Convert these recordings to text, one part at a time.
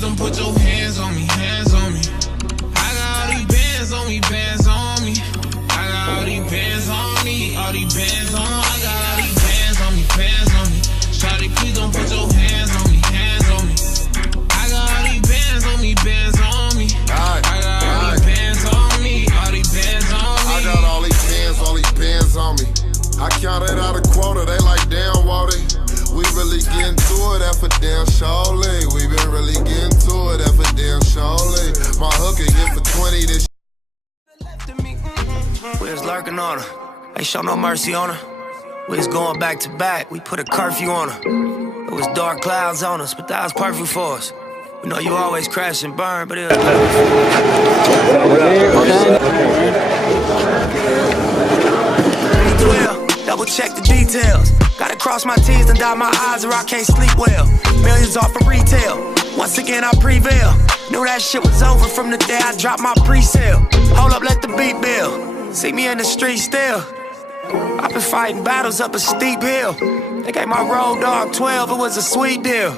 please don't put your hands on me, hands on me. I got all these bands on me, bands on me. I got all these bands on me, all these bands on. I got all these bands on me, bands on me. Shawty, please don't put your hands on me, hands on me. I got all these bands on me, bands on me. I got all these bands on me, all these bands on me. I got all these bands on me. I counted out a quota, they like damn Walter. We really getting to it, that for damn surely. We been really getting to it, that for damn surely. My hooker get for 20 this. We was lurking on her, ain't show no mercy on her. We was going back to back, we put a curfew on her. It was dark clouds on us, but that was perfect for us. We know you always crash and burn, but it was perfect. Double check the details. Gotta cross my T's and dot my I's or I can't sleep well. Millions off of retail. Once again I prevail. Knew that shit was over from the day I dropped my pre-sale. Hold up, let the beat build. See me in the street still. I've been fighting battles up a steep hill. They gave my road dog 12, it was a sweet deal.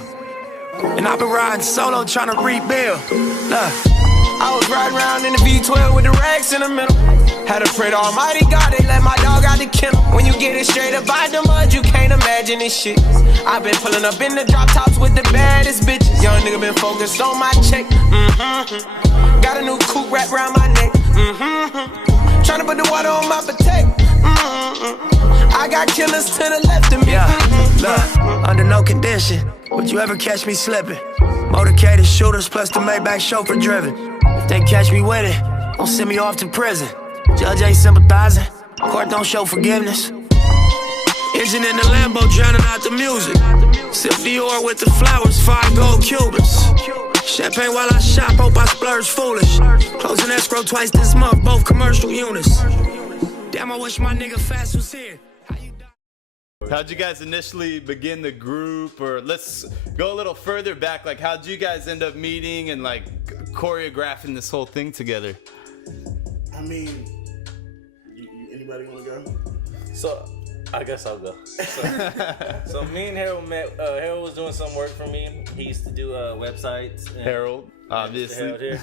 And I've been riding solo trying to rebuild. Look, I was riding around in the V12 with the racks in the middle. Had to pray to Almighty God, they let my dog out the kennel. When you get it straight up out the mud, you can't imagine this shit. I've been pulling up in the drop tops with the baddest bitches. Young nigga been focused on my check. Got a new coupe wrapped around my neck. Tryna put the water on my potato. I got killers to the left of me. Look, under no condition would you ever catch me slipping. Motorcaded shooters plus the Maybach chauffeur driven. If they catch me with it, don't send me off to prison. Judge ain't sympathizing, court don't show forgiveness. Engine in the Lambo drowning out the music. Sip Dior with the flowers, 5 gold Cubans. Champagne while I shop, hope I splurge foolish. Closing escrow twice this month, both commercial units. Damn, I wish my nigga Fast was here. How'd you guys initially begin the group? Or let's go a little further back, like how'd you guys end up meeting and like choreographing this whole thing together? I mean, anybody want to go? So I guess I'll go. So me and Harold met. Harold was doing some work for me. He used to do websites. And Harold, obviously. Harold here.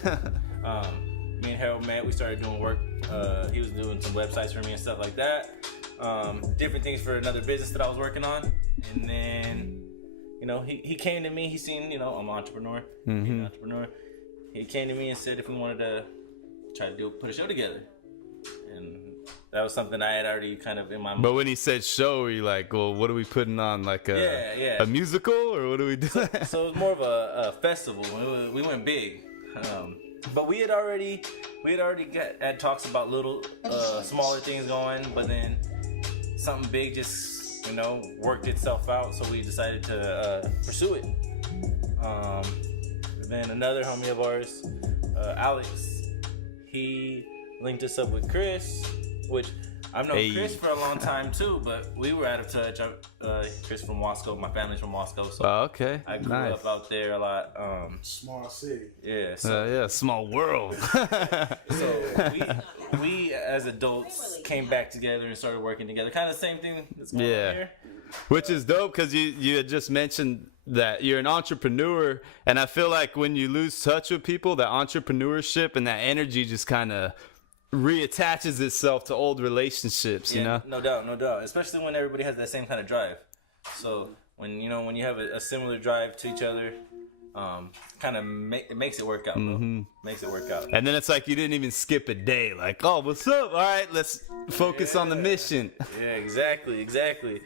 Me and Harold met. We started doing work. He was doing some websites for me and stuff like that. Different things for another business that I was working on. And then, you know, he came to me. He seen, you know, I'm an entrepreneur. He's an entrepreneur. He came to me and said if we wanted to try to put a show together. And that was something I had already kind of in my mind. But when he said show, you're like, well, what are we putting on? Like a musical, or what are we doing? So it was more of a festival. We went big. But we had already had talks about little smaller things going, but then something big just, you know, worked itself out, so we decided to pursue it. Then another homie of ours, Alex, he linked us up with Chris, which I've known Chris for a long time too, but we were out of touch. Chris from Wasco, my family's from Wasco, so okay, I grew up out there a lot. Small city. Yeah. So, small world. So we as adults came back together and started working together. Kind of the same thing that's going on here. Which is dope because you had just mentioned that you're an entrepreneur, and I feel like when you lose touch with people, that entrepreneurship and that energy just kind of reattaches itself to old relationships, you know? No doubt. Especially when everybody has that same kind of drive. So when you have a similar drive to each other, kind of it makes it work out, bro. Makes it work out. And then it's like you didn't even skip a day. Like, oh, what's up? All right, let's focus on the mission. Yeah, exactly.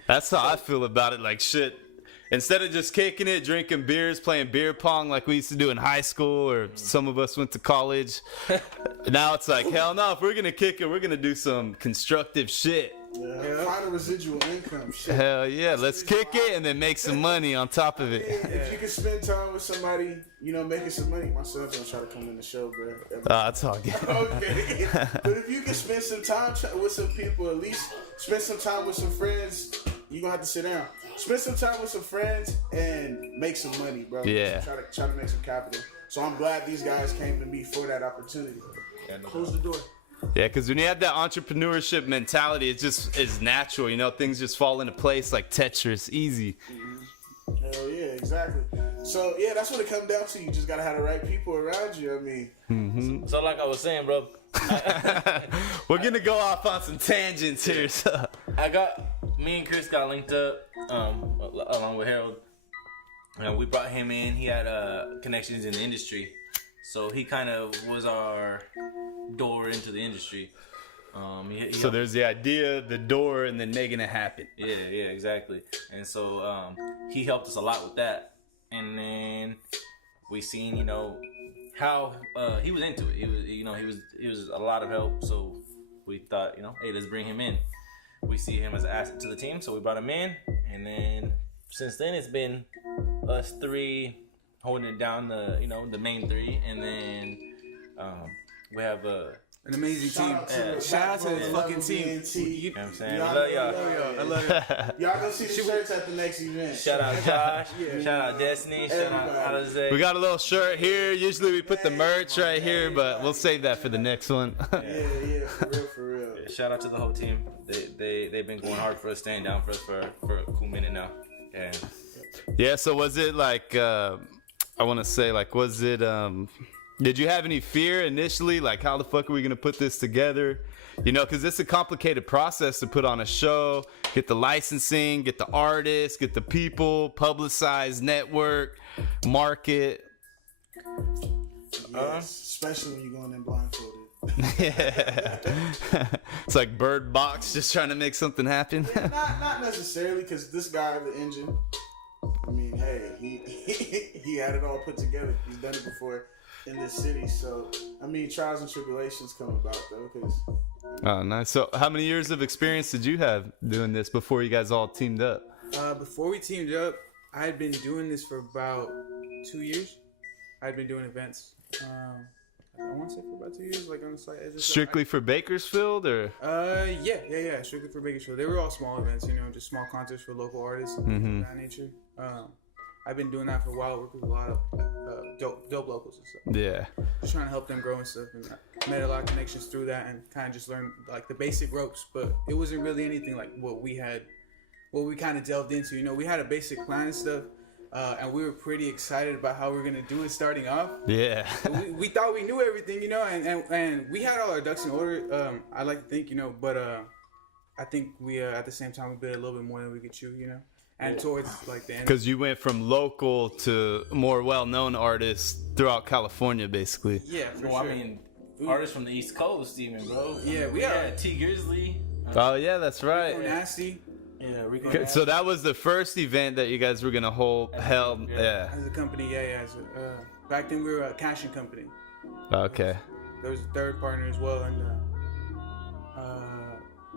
That's how I feel about it. Like, shit. Instead of just kicking it, drinking beers, playing beer pong like we used to do in high school, or some of us went to college, now it's like, hell no, if we're going to kick it, we're going to do some constructive shit. Yeah. Find a residual income shit. Hell yeah, let's kick it and then make some money on top of it. If you can spend time with somebody, you know, making some money, my son's going to try to come in the show, bro. That's all good. Okay. But if you can spend some time with some people, at least spend some time with some friends, you're going to have to sit down. Spend some time with some friends and make some money, bro. Yeah. Try to make some capital. So I'm glad these guys came to me for that opportunity. Close the door. Yeah, because when you have that entrepreneurship mentality, it's natural. You know, things just fall into place like Tetris, easy. Hell yeah, exactly. So yeah, that's what it comes down to. You just gotta have the right people around you. I mean, So like I was saying, bro, We're gonna go off on some tangents here. So. me and Chris got linked up along with Harold. And we brought him in. He had connections in the industry, so he kind of was our door into the industry. So there's the idea, the door, and then making it happen. Yeah, exactly. And so he helped us a lot with that. And then we seen, how he was into it. He was a lot of help. So we thought, hey, let's bring him in. We see him as an asset to the team, so we brought him in. And then since then, it's been us three holding it down, the main three. And then we have an amazing team. Shout out to the fucking team. You know what I'm saying? Y'all, We love y'all. I love it. y'all go see the shirts at the next event. Shout out Josh. Shout out Destiny. Shout out Jose. We got a little shirt here. Usually we put the merch right here, but we'll save that for the next one. Yeah, for real. Yeah, shout out to the whole team. They've been going hard for us, staying down for us for a cool minute now. And Yeah, so was it like, I want to say, like, was it, did you have any fear initially? Like, how the fuck are we going to put this together? Because it's a complicated process to put on a show, get the licensing, get the artists, get the people, publicize, network, market. Yes, especially when you're going in blindfolded. It's like Bird Box, just trying to make something happen. Not necessarily, because this guy, the engine, I mean, hey, he had it all put together. He's done it before in this city. So, I mean, trials and tribulations come about, though, because... Oh, nice. So how many years of experience did you have doing this before you guys all teamed up? Before we teamed up, I had been doing this for about 2 years. I had been doing events. I want to say for about 2 years, like on the site. Strictly for Bakersfield, or? Yeah. Strictly for Bakersfield. They were all small events, just small concerts for local artists and things of that nature. I've been doing that for a while. Worked with a lot of dope locals and stuff. Yeah. Just trying to help them grow and stuff, and I made a lot of connections through that, and kind of just learned like the basic ropes. But it wasn't really anything like what we kind of delved into. We had a basic plan and stuff. And we were pretty excited about how we were gonna do it starting off. Yeah. we thought we knew everything, and we had all our ducks in order. I like to think, but I think we at the same time we bit a little bit more than we could chew, And towards like the end. Because you went from local to more well-known artists throughout California, basically. Yeah, for sure. I mean, artists from the East Coast, even, bro. Yeah, we had T Grizzly. Oh yeah, that's right. Rico Nasty. Yeah, Rico Okay, Nasty. so that was the first event that you guys were gonna held. Yeah. As a company, back then we were a cashing company. Okay. There was a third partner as well, and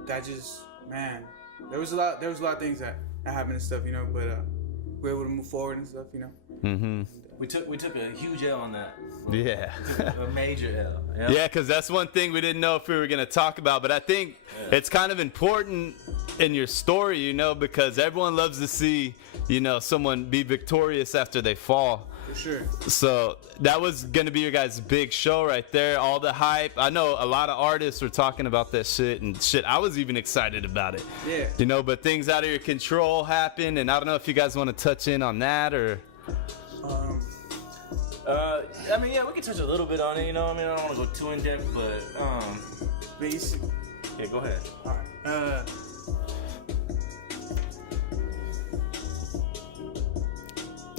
that just, man, there was a lot of things that happened and stuff, but we were able to move forward and stuff, Mm-hmm. We took a huge L on that. Yeah. A major L. Yeah, because that's one thing we didn't know if we were going to talk about. But I think it's kind of important in your story, because everyone loves to see, someone be victorious after they fall. For sure. So that was going to be your guys' big show right there. All the hype. I know a lot of artists were talking about that shit. And I was even excited about it. Yeah. But things out of your control happened. And I don't know if you guys want to touch in on that or... we can touch a little bit on it, I don't want to go too in depth, but basic. Yeah, go ahead. All right.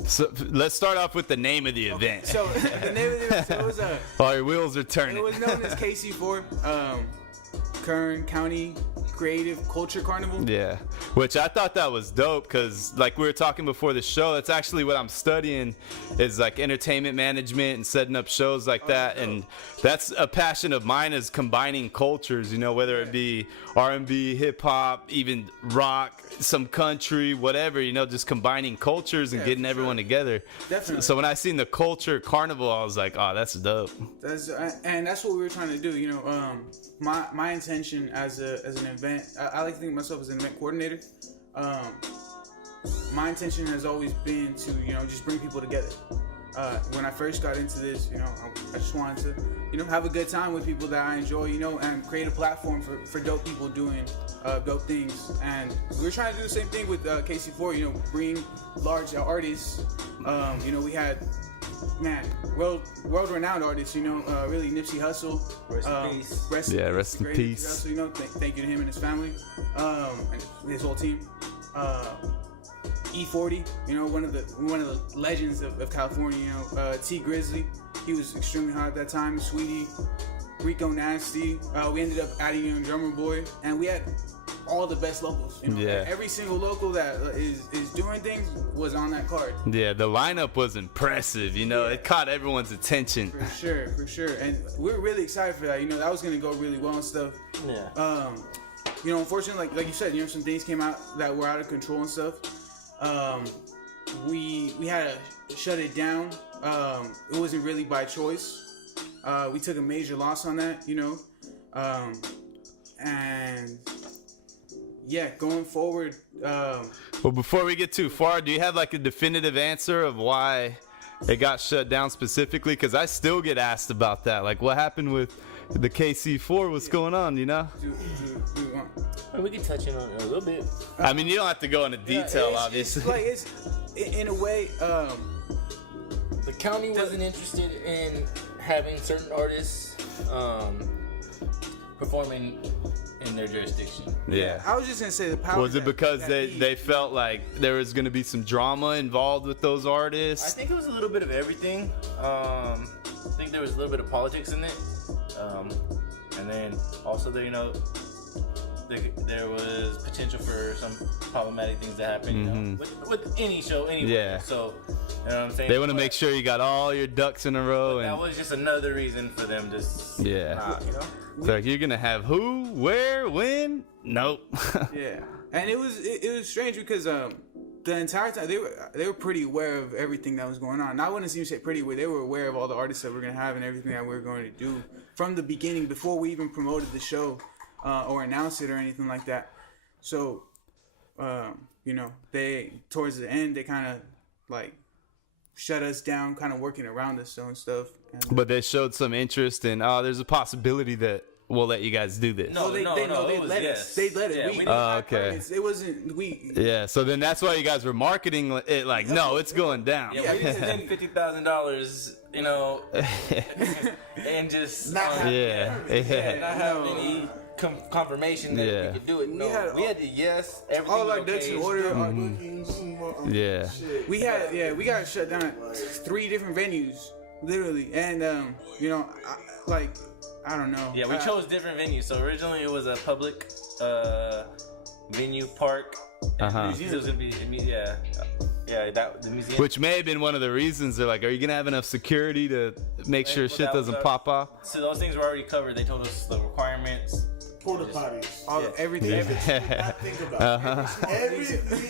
So let's start off with the name of the event. So the name of the event, it was While your wheels are turning. it was known as KC4, Kern County Creative Culture Carnival. Yeah, which I thought that was dope because, like we were talking before the show, that's actually what I'm studying is like entertainment management and setting up shows like that. And that's a passion of mine is combining cultures, whether it be R&B, hip hop, even rock, some country, whatever, just combining cultures and getting everyone together. Definitely. So when I seen the Culture Carnival, I was like, oh, that's dope. And that's what we were trying to do. My intention as an event, I like to think of myself as an event coordinator. My intention has always been to just bring people together. when I first got into this, you know, I just wanted to, you know, have a good time with people that I enjoy, you know, and create a platform for dope people doing dope things. And we're trying to do the same thing with KC4, you know, bring large artists. You know, we had, man, world-renowned artists, you know, really Nipsey Hussle. Rest in peace. Rest in great peace. Nipsey Hussle, you know, thank you to him and his family, and his whole team. E40, you know, one of the legends of California, you know, T Grizzly, he was extremely hot at that time. Sweetie, Rico Nasty. We ended up adding Young Drummer Boy, and we had all the best locals. You know? Yeah. Every single local that is doing things was on that card. Yeah, the lineup was impressive. You know, it caught everyone's attention. For sure. And we're really excited for that. You know, that was gonna go really well and stuff. Yeah. You know, unfortunately, like you said, you know, some things came out that were out of control and stuff. We had to shut it down. It wasn't really by choice. We took a major loss on that, you know. And yeah, going forward. Well, before we get too far, do you have like a definitive answer of why it got shut down specifically? Because I still get asked about that. Like, what happened with the KC4? What's going on, you know? We can touch on it a little bit. I mean, you don't have to go into detail, obviously. It's in a way, The county wasn't interested in having certain artists performing in their jurisdiction. Yeah. I was just gonna say the power. Was it because they felt like there was going to be some drama involved with those I artists? think it was a little bit of everything. I think there was a little bit of politics in it. And then also there, you know, there was potential for some problematic things to happen, you know, with any show, anyway. Yeah. So, you know what I'm saying? They want to make sure you got all your ducks in a row. That And was just another reason for them to not, you know? it's like, you're going to have who, where, when? Nope. Yeah, and it was strange because the entire time they were pretty aware of everything that was going on. I wouldn't even say pretty aware. They were aware of all the artists that we're gonna have and everything that we were going to do from the beginning before we even promoted the show or announced it or anything like that. So, you know, they towards the end they kind of like shut us down, kind of working around us and stuff. And, But they showed some interest in, there's a possibility that we'll let you guys do this. No, they it was let yes. us. They let us. Yeah, we we didn't have okay. permits. It wasn't we. Yeah, so then that's why you guys were marketing it like, no, it's going down. Yeah, we didn't spend $50,000, you know, and just Yeah. not have any confirmation that Yeah. we could do it. No, We had to yes, everything all our was ducks in okay. order. Our bookings, Yeah. shit. We got shut down at 3 different venues, literally, and you know, I don't know. Yeah, we chose different venues. So originally it was a public venue park. Uh-huh. It was gonna be the museum. Which may have been one of the reasons they're like, are you going to have enough security to make sure Well, shit that was doesn't our- pop off? So those things were already covered. They told us the requirements. Porta potties. Everything. Not think about every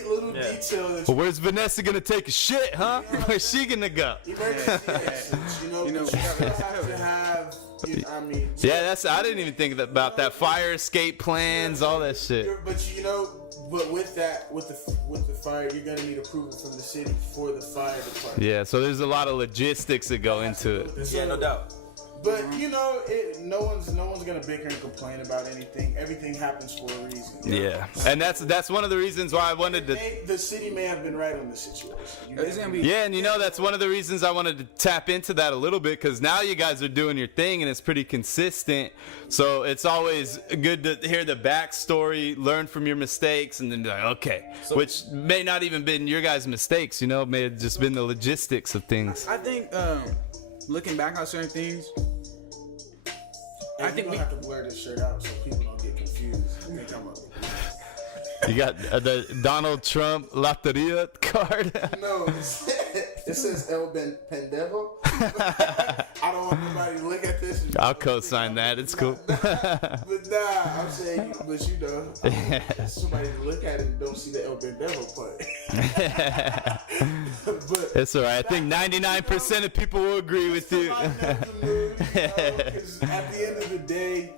little Yeah. detail that Well, where's Vanessa going to take a shit, huh? Where's she going to go? emergency exits, you know, You know, but you have to have. I mean, Yeah, I didn't even think about that. Fire escape plans, all that shit. But you know, but with that, with the fire, you're gonna need approval from the city for the fire department. Yeah, so there's a lot of logistics that go into it. Yeah, no doubt. But you know, no one's gonna bicker and complain about anything. Everything happens for a reason. Yeah, and that's one of the reasons why I wanted to. The city may have been right on the situation. It's gonna be Yeah, and you know that's one of the reasons I wanted to tap into that a little bit, because now you guys are doing your thing and it's pretty consistent. So it's always good to hear the backstory, learn from your mistakes, and then be like, okay, which may not even been your guys' mistakes. You know, it may have just been the logistics of things. I think looking back on certain things, I think we have to blur this shirt out so people don't get confused. I think I'm You got the Donald Trump Loteria card. No, it says El Pendejo. I don't want nobody to look at this. I'll co-sign that. It's cool. But nah, I'm saying, but you know, somebody to look at it and don't see the El Pendejo part. But It's all right. I think 99% of people will agree with you. somebody knows the mood, you know, 'cause at the end of the day,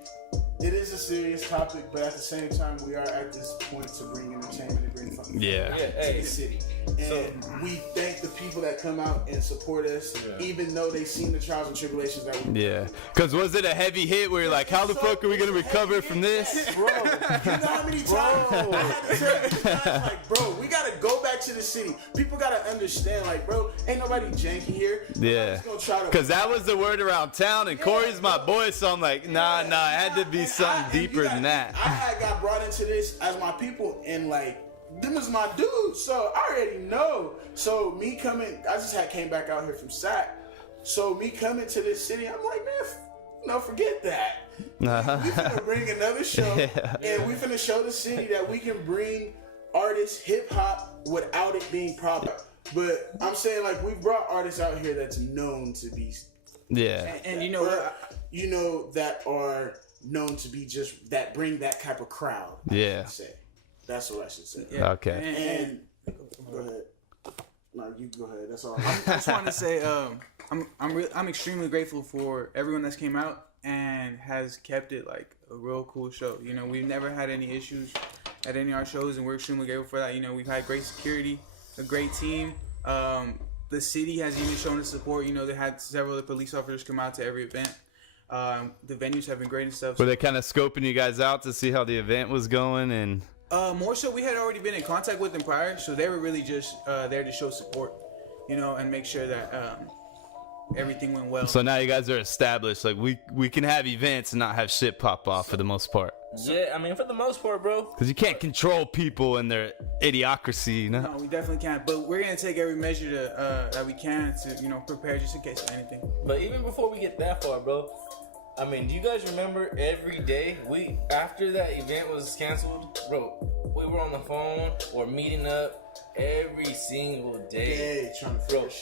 it is a serious topic, but at the same time, we are at this point to bring entertainment and bring fun Yeah. to the city. And we thank the people that come out and support us, even though they seen the trials and tribulations that we. Yeah, because was it a heavy hit where you're like, how the fuck are we gonna recover from this? Bro, you know how many times I had to tell you guys, like, bro, we gotta go back to the city. People gotta understand, like, bro, ain't nobody janky here. Yeah, because that was the word around town, and Corey's my boy, so I'm like, nah, it had to be something deeper than that. I had got brought into this as my people, and like, them was my dudes, so I already know. So me coming, I just came back out here from SAC. So me coming to this city, I'm like, man, forget that. We finna bring another show, and we finna show the city that we can bring artists, hip hop, without it being proper. But I'm saying, like, we brought artists out here that's known to be, and you know what, that are known to be just that bring that type of crowd. I should say. That's what I should say. Yeah. Okay. And go ahead. No, you go ahead. That's all. I just want to say, I'm extremely grateful for everyone that's came out and has kept it like a real cool show. You know, we've never had any issues at any of our shows, and we're extremely grateful for that. You know, we've had great security, a great team. The city has even shown us support. You know, they had several of the police officers come out to every event. The venues have been great and stuff. Were they kind of scoping you guys out to see how the event was going? And more so, we had already been in contact with them prior, so they were really just there to show support, you know, and make sure that everything went well. So now you guys are established. Like, we can have events and not have shit pop off for the most part. Yeah, I mean, for the most part, bro. Because you can't control people and their idiocracy, you know? No, we definitely can't. But we're going to take every measure that we can to, you know, prepare just in case of anything. But even before we get that far, bro, I mean, do you guys remember every day after that event was canceled, bro, we were on the phone or meeting up every single day,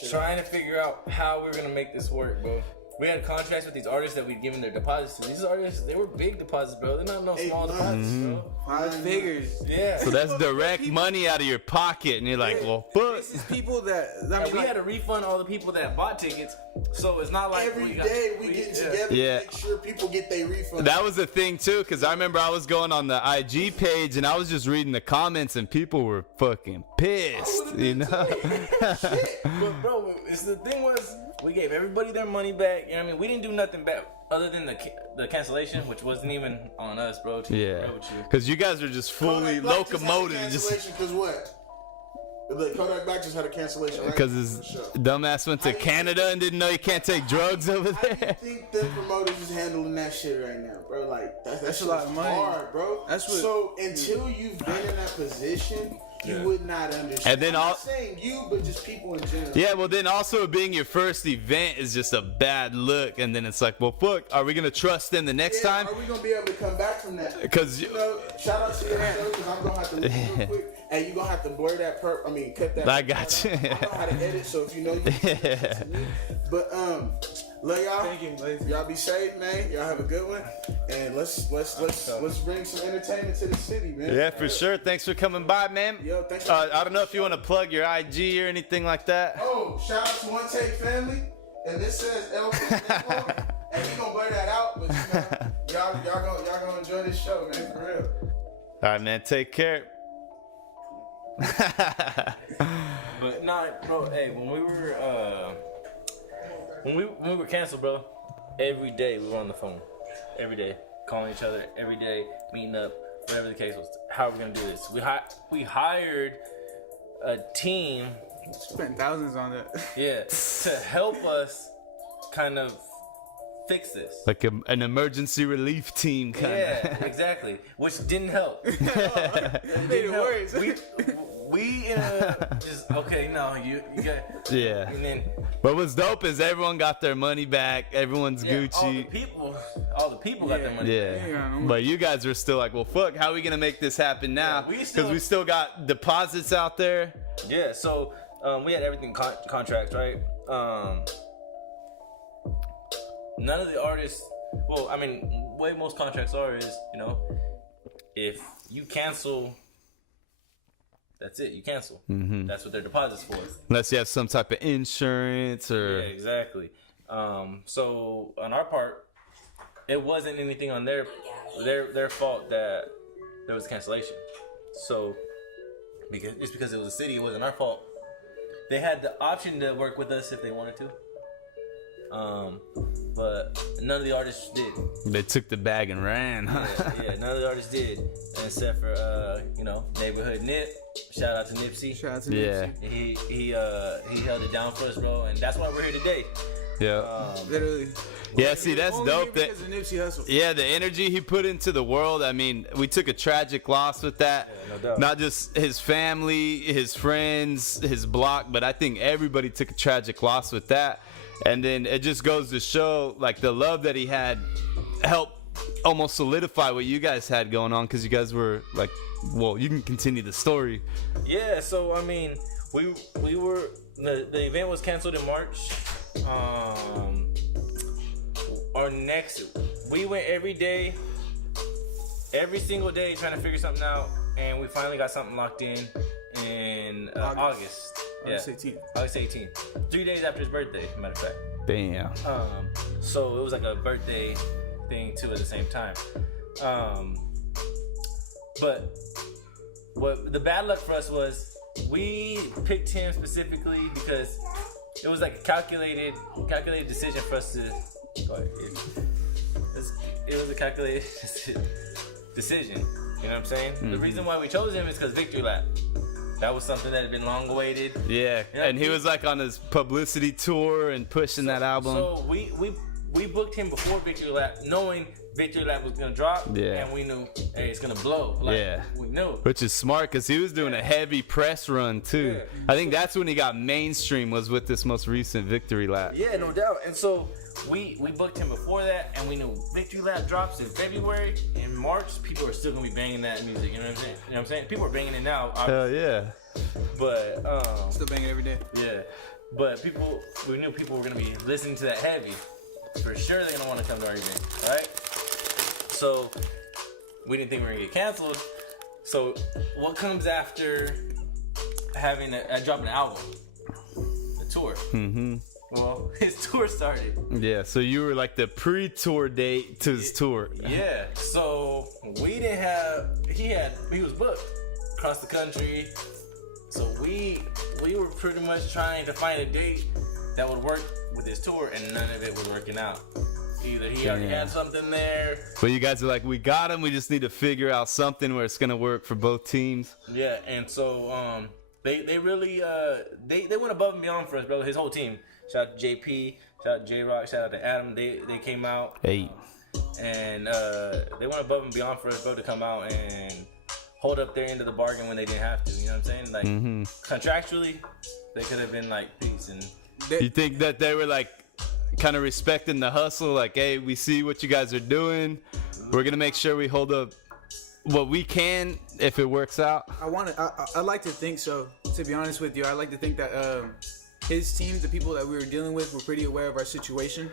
trying to figure out how we were going to make this work, bro. We had contracts with these artists that we'd given their deposits to. These artists, they were big deposits, bro. They're not no small deposits, bro. 5 figures. Yeah. So that's direct money out of your pocket, and you're like, well, fuck. This is people that, we had to refund all the people that bought tickets, so it's not like every day we getting together to make sure people get their refund. That was the thing too, because I remember I was going on the IG page and I was just reading the comments and people were fucking pissed, you know? But bro, the thing was, we gave everybody their money back. You know what I mean? We didn't do nothing back other than the cancellation, which wasn't even on us, bro. Because you guys are just fully locomotive. Because what? The Kodak Black just had a cancellation, right? Because his dumbass went to Canada and didn't know you can't take drugs over there. I think the promoters is handling that shit right now, bro. Like, that's a lot of money, hard, bro. So until you've been in that position, you would not understand. And then I'm not saying you, but just people in general. Yeah, well, then also being your first event is just a bad look, and then it's like, well, fuck, are we gonna trust them the next time? Are we gonna be able to come back from that? Because shout out to your show, because I'm gonna have to leave real quick, and you gonna have to blur that cut that. I got you. I know how to edit, so if you know, but love y'all. Thank you, y'all be safe, man. Y'all have a good one, and let's bring some entertainment to the city, man. Yeah, for sure. Thanks for coming by, man. Yo, thanks. I don't know if you want to plug your IG or anything like that. Oh, shout out to One Take Family, and this says LP, and we gonna blur that out, but y'all gonna enjoy this show, man, for real. All right, man. Take care. But nah, bro. Hey, when we were canceled, bro, every day we were on the phone, every day calling each other, every day meeting up, whatever the case was. How are we gonna do this? We hired a team. Spent thousands on that. Yeah, to help us kind of fix this. Like an emergency relief team, kind of. Yeah, exactly. Which didn't help. It made it worse. We just okay. No, you got. Yeah. And then, but what's dope is everyone got their money back. Everyone's Gucci. All the people got their money back. Yeah. But you guys are still like, well, fuck. How are we gonna make this happen now? Because we still got deposits out there. Yeah. So we had everything contracts, right? None of the artists. Well, I mean, way most contracts are is, you know, if you cancel. That's it. You cancel. Mm-hmm. That's what their deposit's for. Unless you have some type of insurance or. Yeah, exactly. So on our part, it wasn't anything on their fault that there was a cancellation. So because it was a city, it wasn't our fault. they had the option to work with us if they wanted to. But none of the artists did. They took the bag and ran. Yeah, none of the artists did, and except for Neighborhood Nip. Shout out to Nipsey. Shout out to Yeah. Nipsey. He held it down for us, bro, and that's why we're here today. Yeah. Literally. Yeah, see, that's Only dope. here because of Nipsey Hussle. Yeah, the energy he put into the world. I mean, we took a tragic loss with that. Yeah, no doubt. Not just his family, his friends, his block, but I think everybody took a tragic loss with that. And then it just goes to show, like, the love that he had helped almost solidify what you guys had going on, because you guys were like, well, you can continue the story. Yeah, so I mean, we were the event was canceled in March. We went every single day trying to figure something out, and we finally got something locked in August. August 18th. August 18th. 3 days after his birthday, matter of fact. Damn. So it was like a birthday thing too at the same time. But what the bad luck for us was, we picked him specifically because it was like a calculated decision for us to. It was a calculated decision. You know what I'm saying? The reason why we chose him is because Victory Lap. That was something that had been long awaited. Yeah, and he was like on his publicity tour and pushing that album. So we booked him before Victory Lap, knowing Victory Lap was gonna drop. Yeah. And we knew, hey, it's gonna blow. Like, Yeah. we knew. Which is smart, because he was doing a heavy press run too. Yeah. I think that's when he got mainstream, was with this most recent Victory Lap. Yeah, no doubt. And so we booked him before that, and we knew Victory Lap drops in February. In March, people are still gonna be banging that music. You know what I'm saying? You know what I'm saying? People are banging it now, Hell yeah. but Still banging every day. yeah. But we knew people were gonna be listening to that heavy. For sure, they're gonna want to come to our event, right? So we didn't think we were gonna get canceled. So what comes after having dropping an album? The tour. Mm-hmm. Well, his tour started. Yeah, so you were like the pre-tour date to his tour. Yeah. So we didn't have. He was booked across the country. So we were pretty much trying to find a date that would work with his tour, and none of it was working out. Either he already had something there. But you guys are like, we got him. We just need to figure out something where it's gonna work for both teams. Yeah, and so they really they went above and beyond for us, bro. His whole team. Shout out to JP, shout out to J Rock, shout out to Adam. They came out. Hey. And they went above and beyond for us, bro, to come out and hold up their end of the bargain when they didn't have to. You know what I'm saying? Like contractually, they could have been like peace. And You think that they were like kind of respecting the hustle? Like, hey, we see what you guys are doing. We're gonna make sure we hold up what we can if it works out. I like to think so. To be honest with you, I like to think that his team, the people that we were dealing with, were pretty aware of our situation.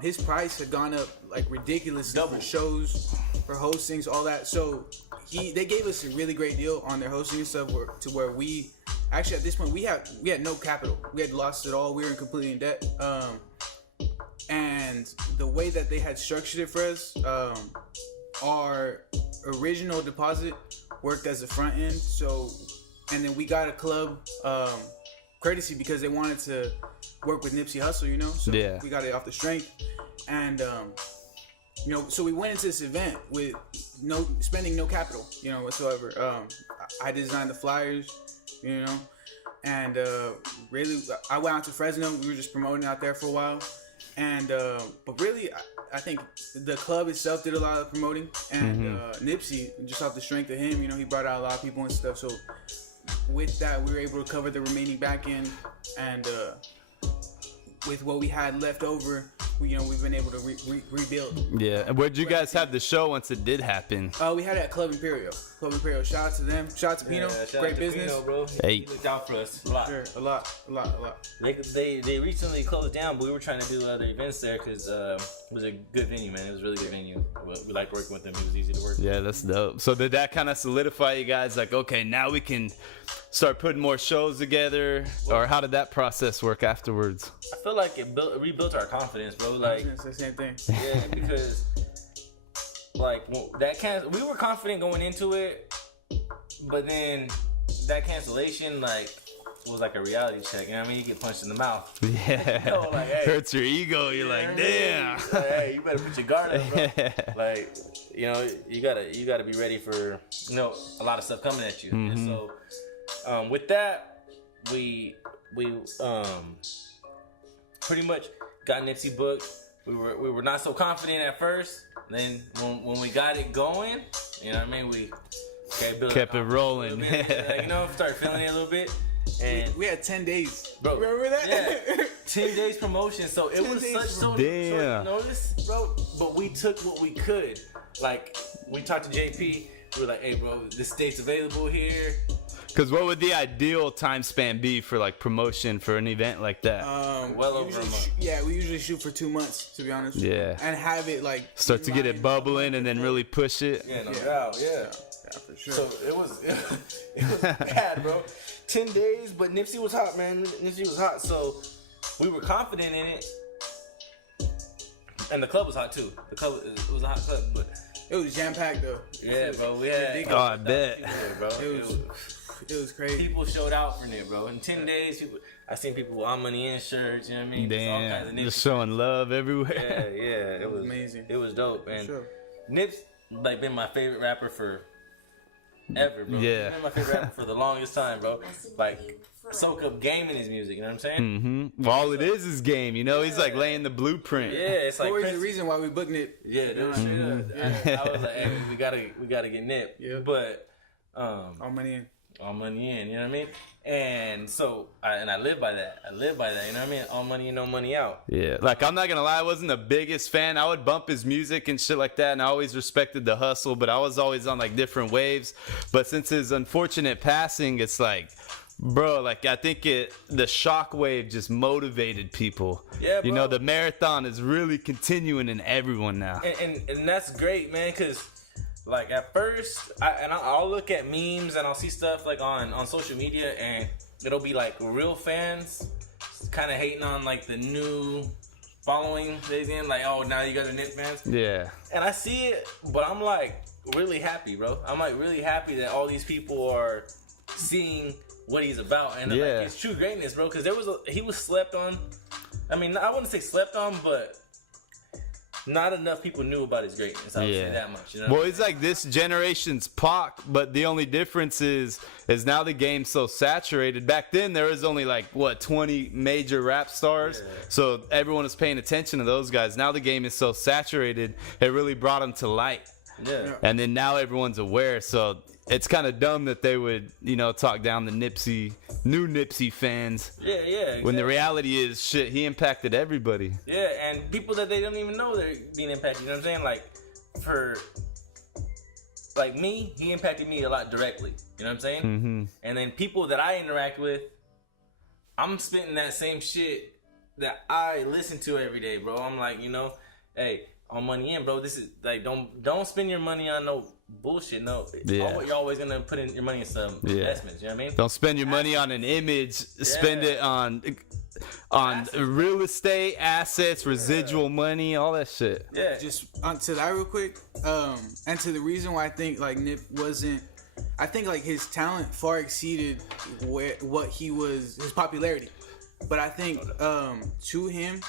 His price had gone up like ridiculously for shows, for hostings, all that. So they gave us a really great deal on their hosting and stuff, to where we actually at this point we had no capital. We had lost it all. We were completely in debt. And the way that they had structured it for us, our original deposit worked as a front end. So, and then we got a club courtesy because they wanted to work with Nipsey Hussle, you know. So yeah. We got it off the strength, and so we went into this event with spending no capital, whatsoever. I designed the flyers, and really I went out to Fresno. We were just promoting out there for a while, and but really I think the club itself did a lot of promoting, and Nipsey, just off the strength of him, he brought out a lot of people and stuff. So with that, we were able to cover the remaining back end, and with what we had left over, we've been able to rebuild. Yeah, and where'd you guys have the show once it did happen? We had it at Club Imperial. Shout out to them. Shout out to Pino. Great business. Pino, bro. Hey. He looked out for us a lot. Sure, a lot. They recently closed down, but we were trying to do other events there because it was a good venue, man. It was a really good venue. We liked working with them. It was easy to work with. Yeah, that's dope. So did that kind of solidify you guys? Like, okay, now we can start putting more shows together, or how did that process work afterwards? I feel like it rebuilt our confidence, bro. Like, It's the same thing. yeah, because like we were confident going into it, but then that cancellation, like, was like a reality check. You know what I mean? You get punched in the mouth. Yeah. You know, like, hey, Hurts your ego. You're like, damn. Like, hey, you better put your guard up, bro. Like, you know, you gotta be ready for, you know, a lot of stuff coming at you. And so, with that, we pretty much got Nipsey booked. We were not so confident at first. Then when we got it going, you know what I mean, we kept it rolling. Like, you know, started feeling it a little bit. And we had 10 days. Bro, remember that? Yeah, 10 days promotion. So it was such short notice, bro. But we took what we could. Like, we talked to JP. We were like, hey, bro, this date's available here. Because what would the ideal time span be for like promotion for an event like that? Well over a month. We usually shoot for 2 months, to be honest. Yeah. And have it like start to get it bubbling and then really push it. Yeah, no doubt. Yeah, for sure. So it was bad, bro. 10 days, but Nipsey was hot, man. Nipsey was hot, so we were confident in it. And the club was hot too. It was a hot club, but it was jam packed though. Yeah, bro. We had. Oh, I bet. Bro. It was crazy. People showed out for it, bro. In 10 days, I seen people with All Money In shirts. You know what I mean? Damn, all kinds of Nipsey just showing love everywhere. Yeah. It was amazing. It was dope, and sure. Nips like been my favorite rapper for ever, bro. Yeah. He's been my favorite rapper for the longest time, bro. Like, soak up game in his music. You know what I'm saying? Mm-hmm. Well, all it is game. You know, he's like laying the blueprint. Yeah, it's like the reason why we booked Nip. Yeah, dude. I was like, hey, we gotta get Nip. Yeah. But All Money In. All money in, you know what I mean? And so, I live by that. You know what I mean? All money in, no money out. Yeah, like I'm not gonna lie, I wasn't the biggest fan. I would bump his music and shit like that, and I always respected the hustle, but I was always on like different waves. But since his unfortunate passing, it's like, bro, like I think the shockwave just motivated people. Yeah, bro. You know, the marathon is really continuing in everyone now. And that's great, man, because like at first, I'll look at memes and I'll see stuff like on social media, and it'll be like real fans kind of hating on like the new following days in, like, oh, now you guys are Nip fans. Yeah. And I see it, but I'm like really happy, bro. I'm like really happy that all these people are seeing what he's about, and Yeah. like his true greatness, bro. Because he was slept on. I mean, I wouldn't say slept on, but not enough people knew about his greatness. I would say that much. You know Well, he's like this generation's Pac, but the only difference is now the game's so saturated. Back then, there was only like 20 major rap stars, so everyone was paying attention to those guys. Now the game is so saturated, it really brought them to light. Yeah. And then now everyone's aware, so it's kind of dumb that they would, talk down the new Nipsey fans. Yeah, exactly. When the reality is, shit, he impacted everybody. Yeah, and people that they don't even know they're being impacted. You know what I'm saying? Like, for like me, he impacted me a lot directly. You know what I'm saying? Mm-hmm. And then people that I interact with, I'm spitting that same shit that I listen to every day, bro. I'm like, hey, on money in, bro. This is like, don't spend your money on no bullshit. No, you're always gonna put in your money in some investments. You know what I mean? Don't spend your money on an image. Spend it on real estate, assets, residual money, all that shit. Yeah. Just onto that real quick. And to the reason why I think like Nip wasn't. I think like his talent far exceeded what he was, his popularity. But I think to him,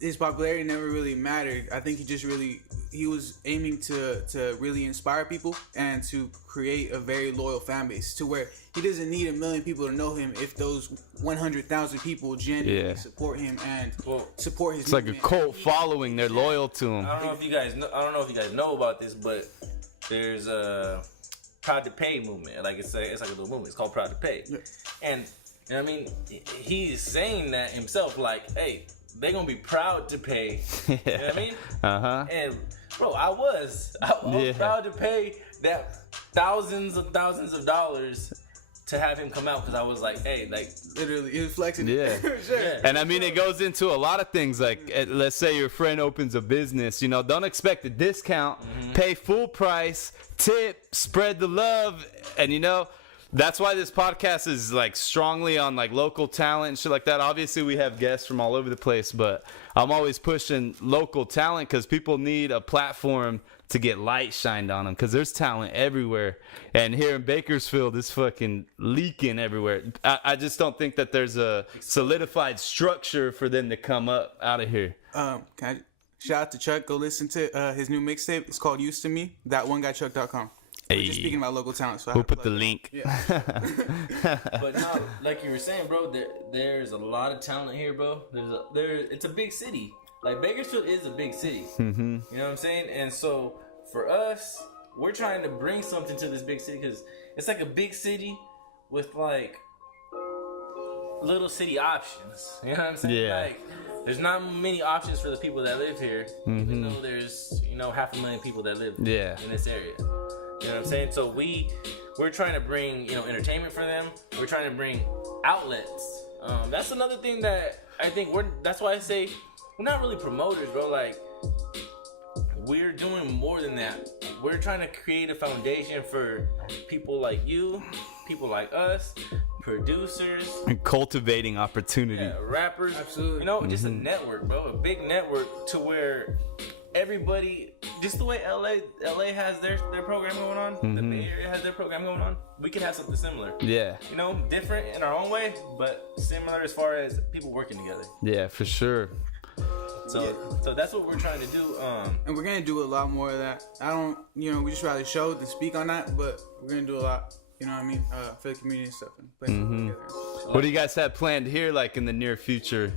his popularity never really mattered. I think he was aiming to really inspire people and to create a very loyal fan base to where he doesn't need 1 million people to know him if those 100,000 people genuinely support him and support his. It's like a cult following. They're loyal to him. I don't know if you guys know about this, but there's a Proud to Pay movement. Like it's like a little movement. It's called Proud to Pay, and you know what I mean, he's saying that himself. Like, hey, they're gonna be proud to pay. You know what I mean? And bro, I was proud to pay that thousands of dollars to have him come out, because I was like, hey, like literally, he was flexing. Yeah. Sure. And I mean, it goes into a lot of things. Like, let's say your friend opens a business. Don't expect a discount. Pay full price, tip, spread the love, and that's why this podcast is like strongly on like local talent and shit like that. Obviously we have guests from all over the place, but I'm always pushing local talent because people need a platform to get light shined on them, because there's talent everywhere. And here in Bakersfield, it's fucking leaking everywhere. I just don't think that there's a solidified structure for them to come up out of here. Can I shout out to Chuck? Go listen to his new mixtape. It's called Used to Me. Thatoneguychuck.com. We're just speaking about local talent, so We'll put the link. Yeah. But no, like you were saying, bro, there's a lot of talent here, bro. It's a big city. Like, Bakersfield is a big city. Mm-hmm. You know what I'm saying? And so, for us, we're trying to bring something to this big city, because it's like a big city with, like, little city options. You know what I'm saying? Yeah. Like, there's not many options for the people that live here, even though there's, 500,000 people that live in this area. You know what I'm saying? So we're trying to bring, entertainment for them. We're trying to bring outlets. That's another thing that I think that's why I say we're not really promoters, bro. Like, we're doing more than that. We're trying to create a foundation for people like you, people like us, producers, And cultivating opportunity. rappers. Absolutely. Just a network, bro. A big network to where everybody, just the way LA has their program going on, the Bay Area has their program going on, we could have something similar. Yeah. Different in our own way, but similar as far as people working together. Yeah, for sure. So that's what we're trying to do. And we're gonna do a lot more of that. I don't, we just rather show than speak on that, but we're gonna do a lot. You know what I mean? For the community and stuff, and put something together. What do you guys have planned here, like in the near future?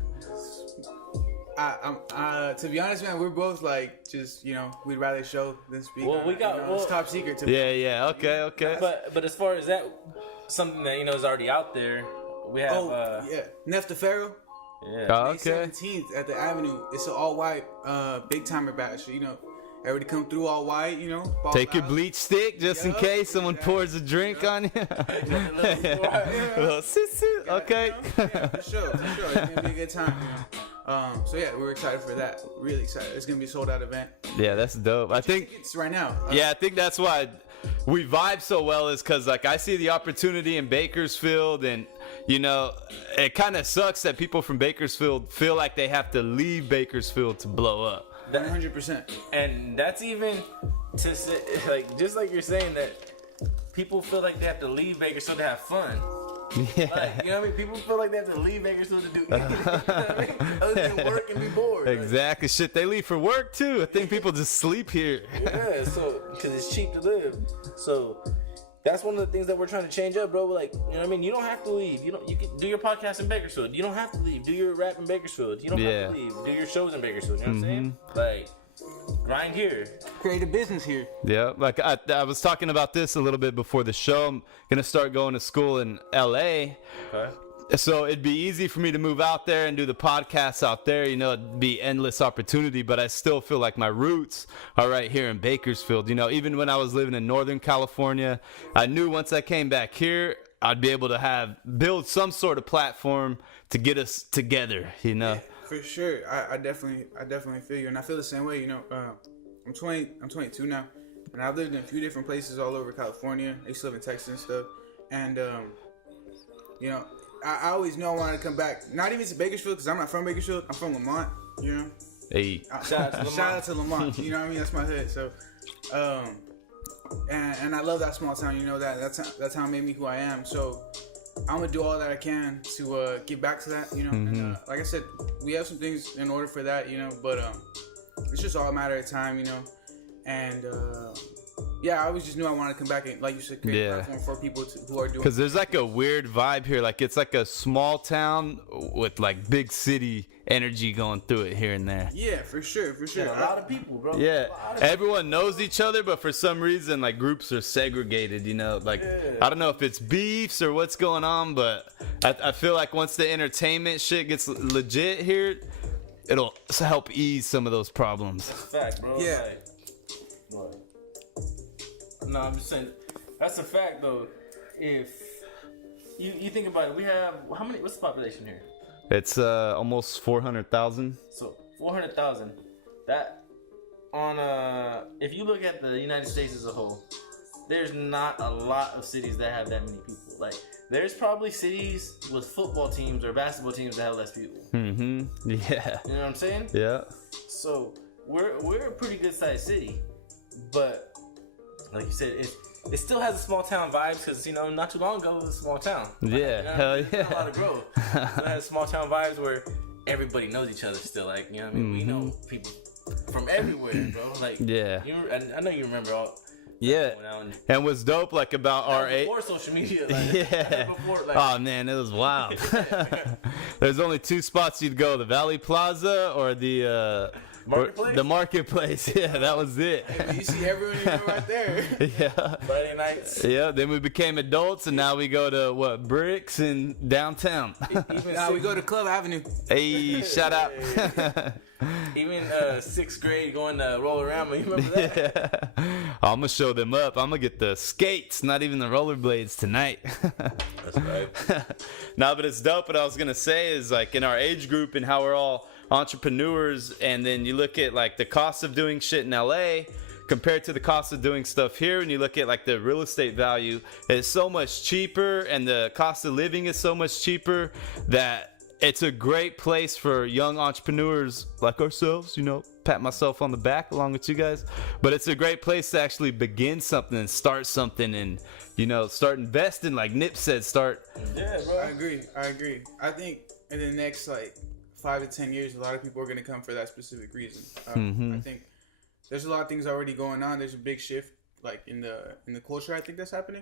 To be honest, man, we're both like just we'd rather show than speak. Well, on we it, got- it's top secret. To be honest. Okay. but as far as that, something that is already out there, we have. Nefta Pharaoh. Yeah. Oh, May okay. 17th at the Avenue. It's an all white big timer bash. Everybody come through all white. Ball Take your out. bleach stick just in Yup. case someone pours a drink on you. Well, okay. Yeah, for sure. It's gonna be a good time. So yeah, we're excited for that. Really excited. It's gonna be a sold out event. Yeah, that's dope. I think. It's right now. Yeah, I think that's why we vibe so well, is because like I see the opportunity in Bakersfield, and it kind of sucks that people from Bakersfield feel like they have to leave Bakersfield to blow up. 100%. And that's even to say, like, just like you're saying, that people feel like they have to leave Bakersfield to have fun. Yeah. Like, you know what I mean? People feel like they have to leave Bakersfield to do anything, you know what I mean? Other than work and be bored. Like, Exactly. Shit, they leave for work too. I think people just sleep here. yeah, so, because it's cheap to live. So, that's one of the things that we're trying to change up, bro. Like, you know what I mean? You don't have to leave. You can do your podcast in Bakersfield. You don't have to leave. Do your rap in Bakersfield. You don't have to leave. Do your shows in Bakersfield. You know what I'm saying? Like, grind here. Create a business here. Yeah, like I was talking about this a little bit before the show. I'm gonna start going to school in LA. Okay. So it'd be easy for me to move out there and do the podcasts out there. It'd be endless opportunity, but I still feel like my roots are right here in Bakersfield. Even when I was living in Northern California, I knew once I came back here, I'd be able to build some sort of platform to get us together, Yeah, for sure. I definitely feel you, and I feel the same way. I'm 22 now, and I've lived in a few different places all over California. I used to live in Texas and stuff, and I always knew I wanted to come back. Not even to Bakersfield, because I'm not from Bakersfield. I'm from Lamont. Hey, Shout out to Lamont. You know what I mean? That's my hood. So, and I love that small town. That's how it made me who I am. So, I'm gonna do all that I can to get back to that. And like I said, we have some things in order for that. But it's just all a matter of time. And yeah, I always just knew I wanted to come back and, like you said, create a platform for people who are doing. Because there's like a weird vibe here. Like it's like a small town with like big city energy going through it here and there. Yeah, for sure. Yeah, a lot of people, bro. Yeah, everyone knows each other, but for some reason, like groups are segregated. I don't know if it's beefs or what's going on, but I feel like once the entertainment shit gets legit here, it'll help ease some of those problems. That's a fact, bro. Yeah. No, I'm just saying, that's a fact, though. If you think about it, we have, what's the population here? It's almost 400,000. So, 400,000. That, if you look at the United States as a whole, there's not a lot of cities that have that many people. Like, there's probably cities with football teams or basketball teams that have less people. Mm-hmm. Yeah. You know what I'm saying? Yeah. So we're a pretty good sized city, but like you said, it still has a small town vibes because not too long ago it was a small town. Yeah, hell There's yeah. a lot of growth. So it has small town vibes where everybody knows each other still. Like what I mean, we know people from everywhere, bro. Like Yeah. I know you remember all. Yeah. And what's dope like about our before social media. Like, yeah. Before, Oh man, it was wild. There's only two spots you'd go: the Valley Plaza or the Marketplace? The marketplace. Yeah, that was it. Hey, you see everyone you know right there. Yeah. Friday nights. Yeah. Then we became adults, and now we go to Bricks in downtown. Now we go to Club Avenue. Hey, shout out. Even 6th grade going to Roll-A-Rama, you remember that? Yeah. I'm gonna show them up. I'm gonna get the skates, not even the rollerblades tonight. That's right. No, but it's dope. What I was gonna say is like in our age group and how we're all entrepreneurs, and then you look at like the cost of doing shit in LA compared to the cost of doing stuff here, and you look at like the real estate value, it's so much cheaper, and the cost of living is so much cheaper that it's a great place for young entrepreneurs like ourselves, pat myself on the back along with you guys. But it's a great place to actually begin something and start something and, start investing. Like Nip said, start. Yeah, bro. I agree. I think in the next 5 to 10 years, a lot of people are going to come for that specific reason. I think there's a lot of things already going on. There's a big shift in the culture. I think that's happening.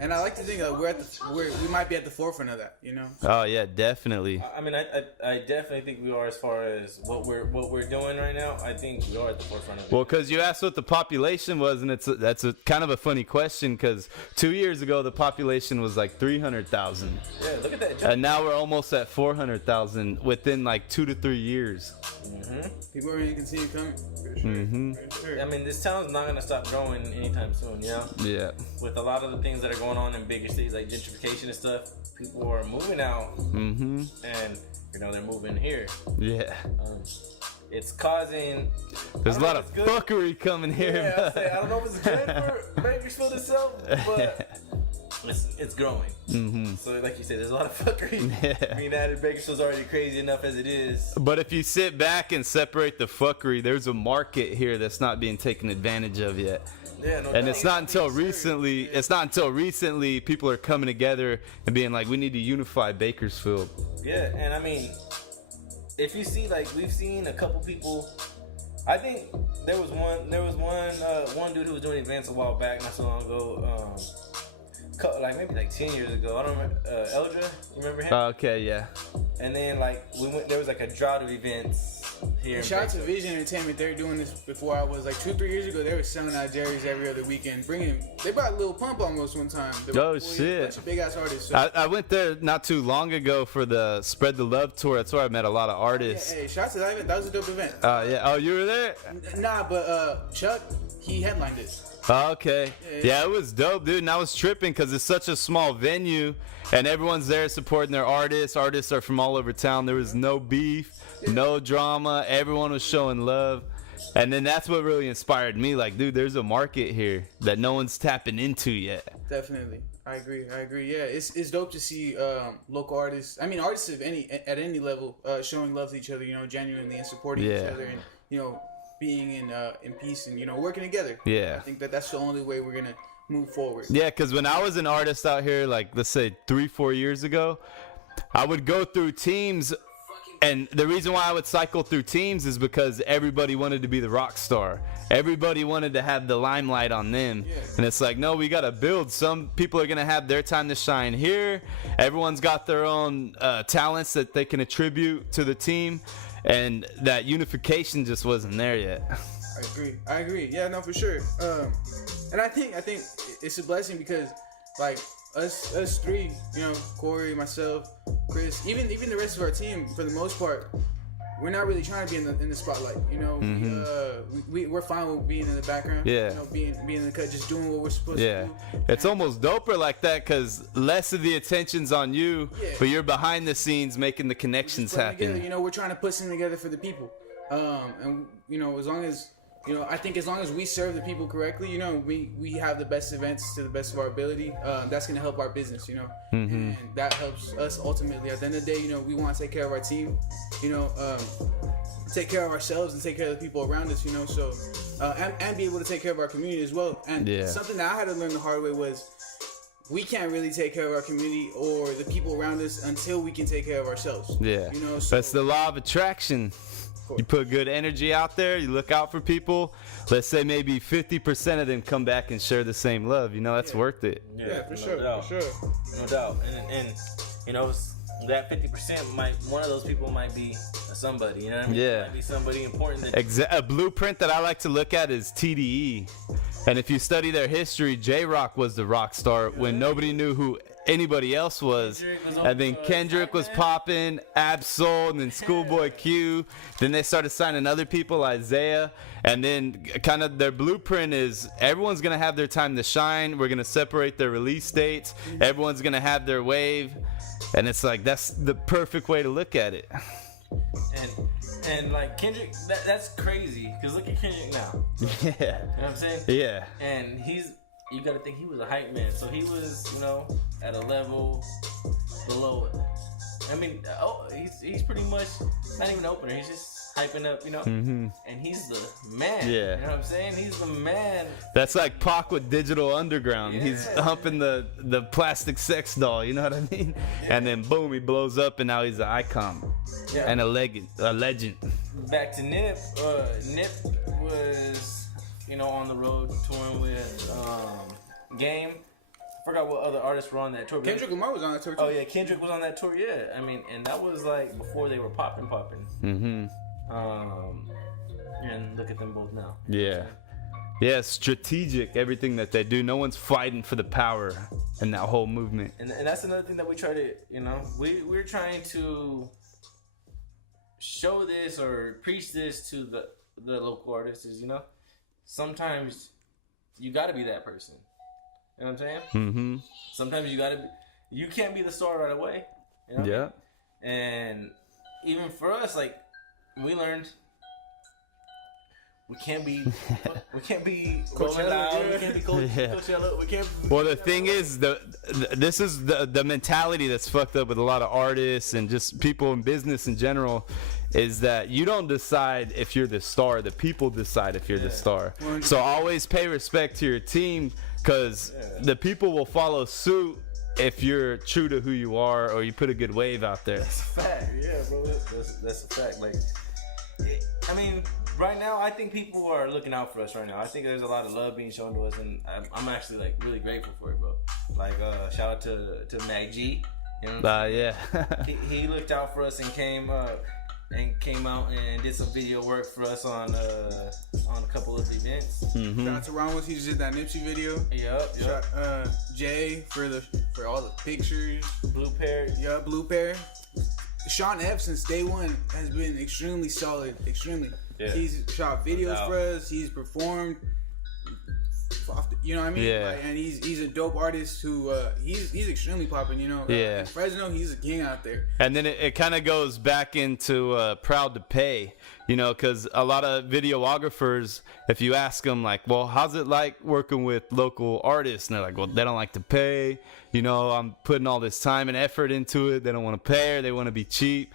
And I like to think we might be at the forefront of that, Oh yeah, definitely. I mean, I definitely think we are as far as what we're doing right now. I think we are at the forefront of it. Well, because you asked what the population was, and that's a kind of a funny question because 2 years ago the population was like 300,000. Yeah, look at that. And now we're almost at 400,000 within 2 to 3 years. Mm-hmm. People are going to continue coming. For sure. Mm-hmm. For sure. I mean, this town's not gonna stop growing anytime soon. Yeah. With a lot of the things that are going on in bigger cities like gentrification and stuff, people are moving out, Mm-hmm. and they're moving here. Yeah. It's causing. There's a lot of fuckery coming here. Yeah, I don't know if it's good for Bakersfield itself, but it's growing. Mm-hmm. So, like you said, there's a lot of fuckery. Yeah. I mean, that Bakersfield's already crazy enough as it is. But if you sit back and separate the fuckery, there's a market here that's not being taken advantage of yet. Yeah, no And doubt. it's not until recently people are coming together and being like, we need to unify Bakersfield. Yeah, and I mean, if you see, we've seen a couple people. I think there was one dude who was doing events a while back, not so long ago. Maybe 10 years ago. I don't remember. Eldra, you remember him? Okay, yeah. And then we went. There was a drought of events here. And shout out to Vision Entertainment. They were doing this before I was 2-3 years ago. They were selling out Jerry's every other weekend. They brought Lil Pump almost one time. Oh shit! A bunch of big ass artists. So. I went there not too long ago for the Spread the Love tour. That's where I met a lot of artists. Hey, shout out to that event. That was a dope event. Yeah. Oh, you were there? Nah, but Chuck, he headlined it. Okay. Yeah, it was dope, dude. And I was tripping because it's such a small venue and everyone's there supporting their artists. Artists are from all over town. There was no beef, no drama. Everyone was showing love. And then that's what really inspired me. Dude, there's a market here that no one's tapping into yet. Definitely. I agree. Yeah, it's dope to see local artists. I mean, artists at any level showing love to each other, genuinely and supporting each other and, being in peace and working together. Yeah, I think that's the only way we're gonna move forward. Yeah, because when I was an artist out here, let's say 3-4 years ago, I would go through teams, and the reason why I would cycle through teams is because everybody wanted to be the rock star. Everybody wanted to have the limelight on them, and it's no, we gotta build. Some people are gonna have their time to shine here. Everyone's got their own talents that they can attribute to the team. And that unification just wasn't there yet. I agree. Yeah, no, for sure. And I think it's a blessing because, us three, Corey, myself, Chris, even the rest of our team, for the most part, we're not really trying to be in the spotlight. We're fine with being in the background. Yeah. Being in the cut, just doing what we're supposed to do. It's almost doper like that because less of the attention's on you, but you're behind the scenes making the connections happen. Together, we're trying to put something together for the people. And as long as you know, I think as long as we serve the people correctly, you know, we have the best events to the best of our ability. That's gonna help our business, you know, and that helps us ultimately. At the end of the day, you know, we want to take care of our team, you know, take care of ourselves and take care of the people around us, you know. So and be able to take care of our community as well. And something that I had to learn the hard way was, we can't really take care of our community or the people around us until we can take care of ourselves. Yeah. You know, so that's the law of attraction. You put good energy out there, you look out for people. Let's say maybe 50% of them come back and share the same love. You know, that's worth it. Yeah, for no sure, doubt. for sure. No doubt. And you know, that 50% might, one of those people might be somebody, you know what I mean? Yeah. It might be somebody important that A blueprint that I like to look at is TDE. And if you study their history, J-Rock was the rock star when nobody knew who anybody else was. And then Kendrick was popping, Absol, and then Schoolboy Q. Then they started signing other people, Isaiah. And then kind of their blueprint is everyone's going to have their time to shine. We're going to separate their release dates. Everyone's going to have their wave. And it's like, that's the perfect way to look at it. and like Kendrick, that's crazy, because look at Kendrick now. Yeah. You know what I'm saying? Yeah. And you gotta think he was a hype man, so he was, you know, at a level below it. I mean, he's pretty much not even an opener. He's just hyping up, you know. And he's the man. Yeah. You know what I'm saying? He's the man. That's like Pac with Digital Underground. He's humping the plastic sex doll, you know what I mean? And then boom, he blows up, and now he's an icon and a legend. Back to Nip. Nip was, you know, on the road touring with Game. Forgot what other artists were on that tour. Kendrick Lamar was on that tour too. Oh yeah, Kendrick was on that tour. Yeah, I mean, and that was like before they were popping. And look at them both now. Yeah. Yeah, strategic, everything that they do. No one's fighting for the power in that whole movement. And that's another thing that we try to, you know, we're trying to show this or preach this to the local artists is, you know, sometimes you got to be that person. You know what I'm saying? Sometimes you can't be the star right away. You know? Yeah. And even for us, like, we learned we can't be Rolling Loud, we can't be Coachella, we can't. Well, the thing is, this is the mentality that's fucked up with a lot of artists and just people in business in general, is that you don't decide if you're the star, the people decide if you're the star. So always pay respect to your team, because the people will follow suit if you're true to who you are or you put a good wave out there. That's a fact, yeah, bro. That's a fact. Like, I mean, right now, I think people are looking out for us right now. I think there's a lot of love being shown to us, and I'm actually like really grateful for it, bro. Like, shout out to Mac G. You know what I'm saying? Yeah. he looked out for us and came out and did some video work for us on a couple of events. Shout out to Ramos, he just did that Nipsey video. Yep. Shout, Jay for all the pictures. Blue Pair. Yeah, Blue Pair. Sean F since day one has been extremely solid. Extremely. Yeah. He's shot videos for us. He's performed. You know what I mean? Yeah. Like, and he's a dope artist who he's extremely popping. You know. Yeah. In Fresno, he's a king out there. And then it kind of goes back into proud to pay, you know, because a lot of videographers, if you ask them like, well, how's it like working with local artists? And they're like, well, they don't like to pay. You know, I'm putting all this time and effort into it. They don't want to pay, or they want to be cheap.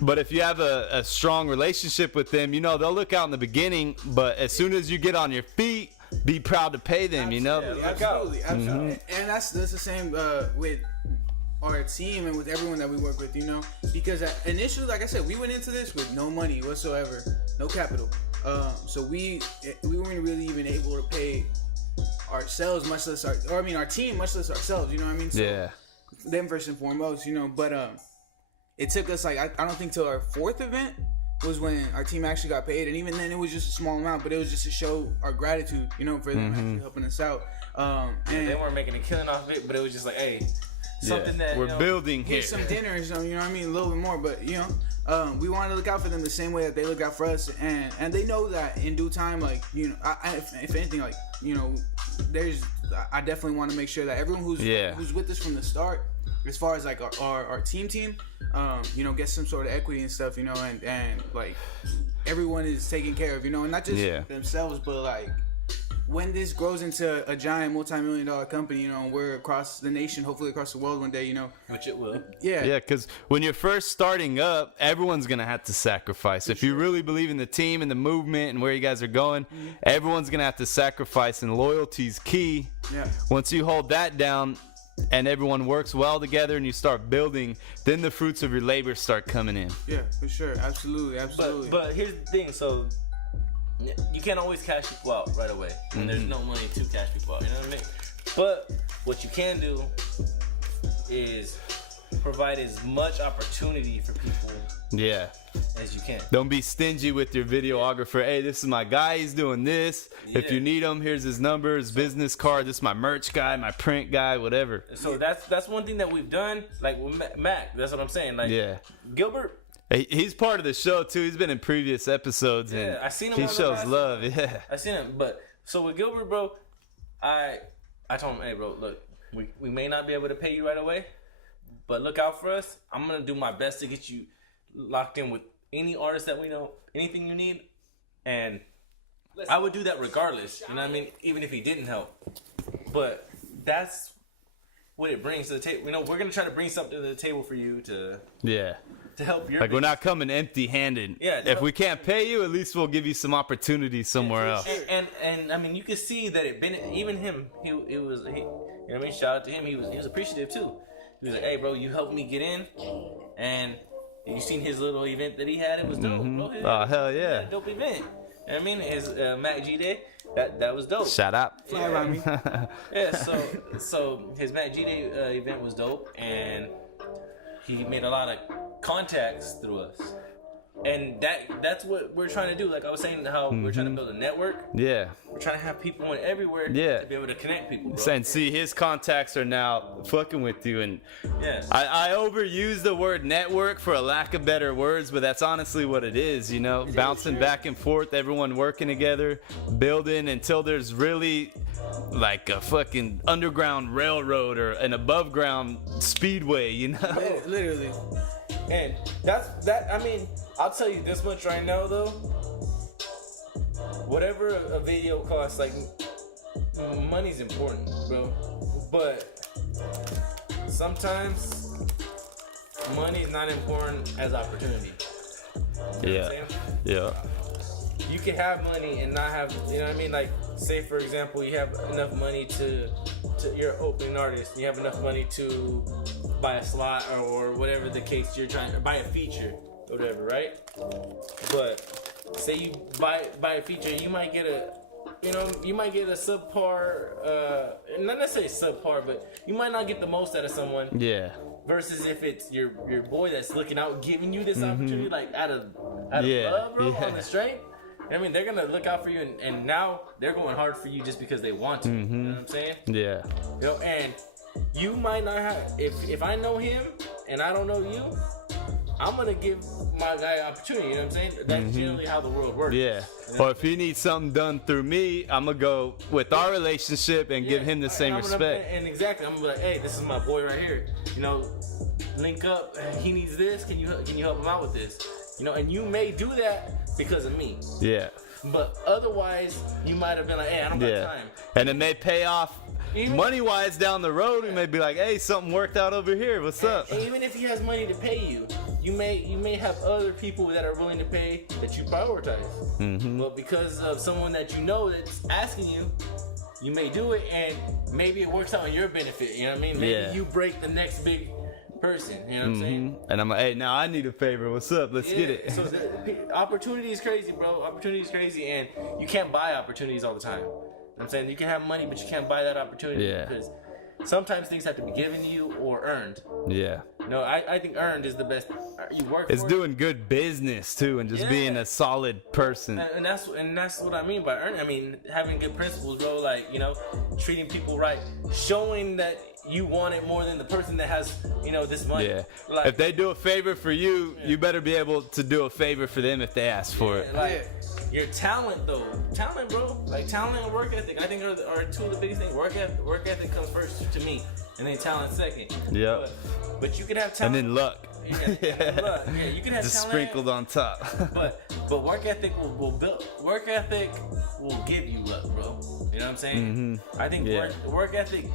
But if you have a strong relationship with them, you know, they'll look out in the beginning, but as soon as you get on your feet, be proud to pay them, you know? Absolutely. And that's the same with our team and with everyone that we work with, you know? Because initially, like I said, we went into this with no money whatsoever, no capital. So we weren't really even able to pay ourselves, much less our team, much less ourselves, you know what I mean? So them first and foremost, you know, but it took us like I don't think till our fourth event was when our team actually got paid, and even then it was just a small amount, but it was just to show our gratitude, you know, for them actually helping us out. And they weren't making a killing off of it, but it was just like, hey, something that we're building here. Get some dinner or something, you know what I mean, a little bit more, but you know, we wanted to look out for them the same way that they look out for us, and they know that in due time, like, you know, if anything, like, you know, I definitely want to make sure that everyone who's with us from the start, as far as like our team, you know, get some sort of equity and stuff, you know, and like everyone is taken care of, you know, and not just Yeah. themselves, but like when this grows into a giant multi-million-dollar company, you know, and we're across the nation, hopefully across the world one day, you know. Which it will. Yeah. Yeah, because when you're first starting up, everyone's going to have to sacrifice. If you really believe in the team and the movement and where you guys are going, everyone's going to have to sacrifice, and loyalty's key. Yeah. Once you hold that down and everyone works well together and you start building, then the fruits of your labor start coming in. Yeah, for sure. Absolutely. But here's the thing. So you can't always cash people out right away. And there's no money to cash people out. You know what I mean? But what you can do is provide as much opportunity for people Yeah. as you can. Don't be stingy with your videographer. Hey, this is my guy. He's doing this. If Yeah. you need him, here's his number, his business card. This is my merch guy, my print guy, whatever. So that's one thing that we've done. Like with Mac, that's what I'm saying. Like Yeah. Gilbert. Hey, he's part of the show too. He's been in previous episodes, and Yeah, I seen him he on the shows last love. one. Yeah. I seen him, but so with Gilbert, bro, I told him, hey, bro, look, we may not be able to pay you right away, but look out for us. I'm gonna do my best to get you locked in with any artist that we know, anything you need, and I would do that regardless. You know what I mean? Even if he didn't help, but that's what it brings to the table. You know, we're gonna try to bring something to the table for you to Yeah. help your Like, we're not coming empty-handed. Yeah, If we can't pay you, at least we'll give you some opportunity somewhere else. And I mean, you could see that even him, you know what I mean? Shout out to him. He was appreciative too. He was like, hey, bro, you helped me get in, and you seen his little event that he had. It was dope, bro. Oh, hell yeah. Dope event. You know what I mean? His Mac G Day, that was dope. Shout out. Fly around me. Yeah, so his Mac G Day event was dope, and he made a lot of contacts through us. And that's what we're trying to do. Like I was saying, how we're trying to build a network. Yeah. We're trying to have people in everywhere Yeah. to be able to connect people, bro. And see, his contacts are now fucking with you. And Yes. I overuse the word network for a lack of better words, but that's honestly what it is, you know? Bouncing back and forth, everyone working together, building until there's really like a fucking underground railroad or an above ground speedway, you know? Literally. And I mean, I'll tell you this much right now, though. Whatever a video costs, like, money's important, bro. But sometimes money's not important as opportunity. You know what I'm Yeah. saying? Yeah. You can have money and not have, you know what I mean? Like, say for example, you have enough money to you're an opening artist. You have enough money to buy a slot or whatever the case you're trying, or buy a feature, or whatever, right? But say you buy a feature, you might get a subpar, not necessarily subpar, but you might not get the most out of someone. Yeah. Versus if it's your boy that's looking out, giving you this opportunity, like out of Yeah, love, bro, yeah. on the straight. I mean, they're gonna look out for you, and now they're going hard for you just because they want to. You know what I'm saying? Yeah. You know, and you might not have. If I know him and I don't know you, I'm gonna give my guy opportunity. You know what I'm saying? That's generally how the world works. Yeah. Or if he needs something done through me, I'm going to go with our relationship and give him the same respect. And exactly, I'm gonna be like, hey, this is my boy right here. You know, link up. He needs this. Can you help him out with this? You know, and you may do that because of me. Yeah. But otherwise, you might have been like, hey, I don't got Yeah. time. And it may pay off money-wise down the road. We may be like, hey, something worked out over here. What's up? And even if he has money to pay you, you may have other people that are willing to pay that you prioritize. But because of someone that you know that's asking you, you may do it, and maybe it works out in your benefit. You know what I mean? Maybe Yeah. you break the next big person. You know what I'm saying? And I'm like, hey, now I need a favor. What's up? Let's get it. So the opportunity is crazy, bro. Opportunity is crazy, and you can't buy opportunities all the time. You know what I'm saying? You can have money, but you can't buy that opportunity Yeah. because sometimes things have to be given to you or earned. Yeah. No, I think earned is the best. You work It's for it. doing good business, too, and just Yeah. being a solid person. And that's what I mean by earning. I mean, having good principles, bro. Like, you know, treating people right, showing that you want it more than the person that has, you know, this money. Yeah. Like, If they do a favor for you, you better be able to do a favor for them if they ask for it. like your talent, though. Talent, bro. Like talent and work ethic. I think are two of the biggest things. Work ethic comes first to me, and then talent second. Yep. But you can have And talent. then luck. You can have Just talent, sprinkled on top. but work ethic will build. Work ethic will give you luck, bro. You know what I'm saying? I think work ethic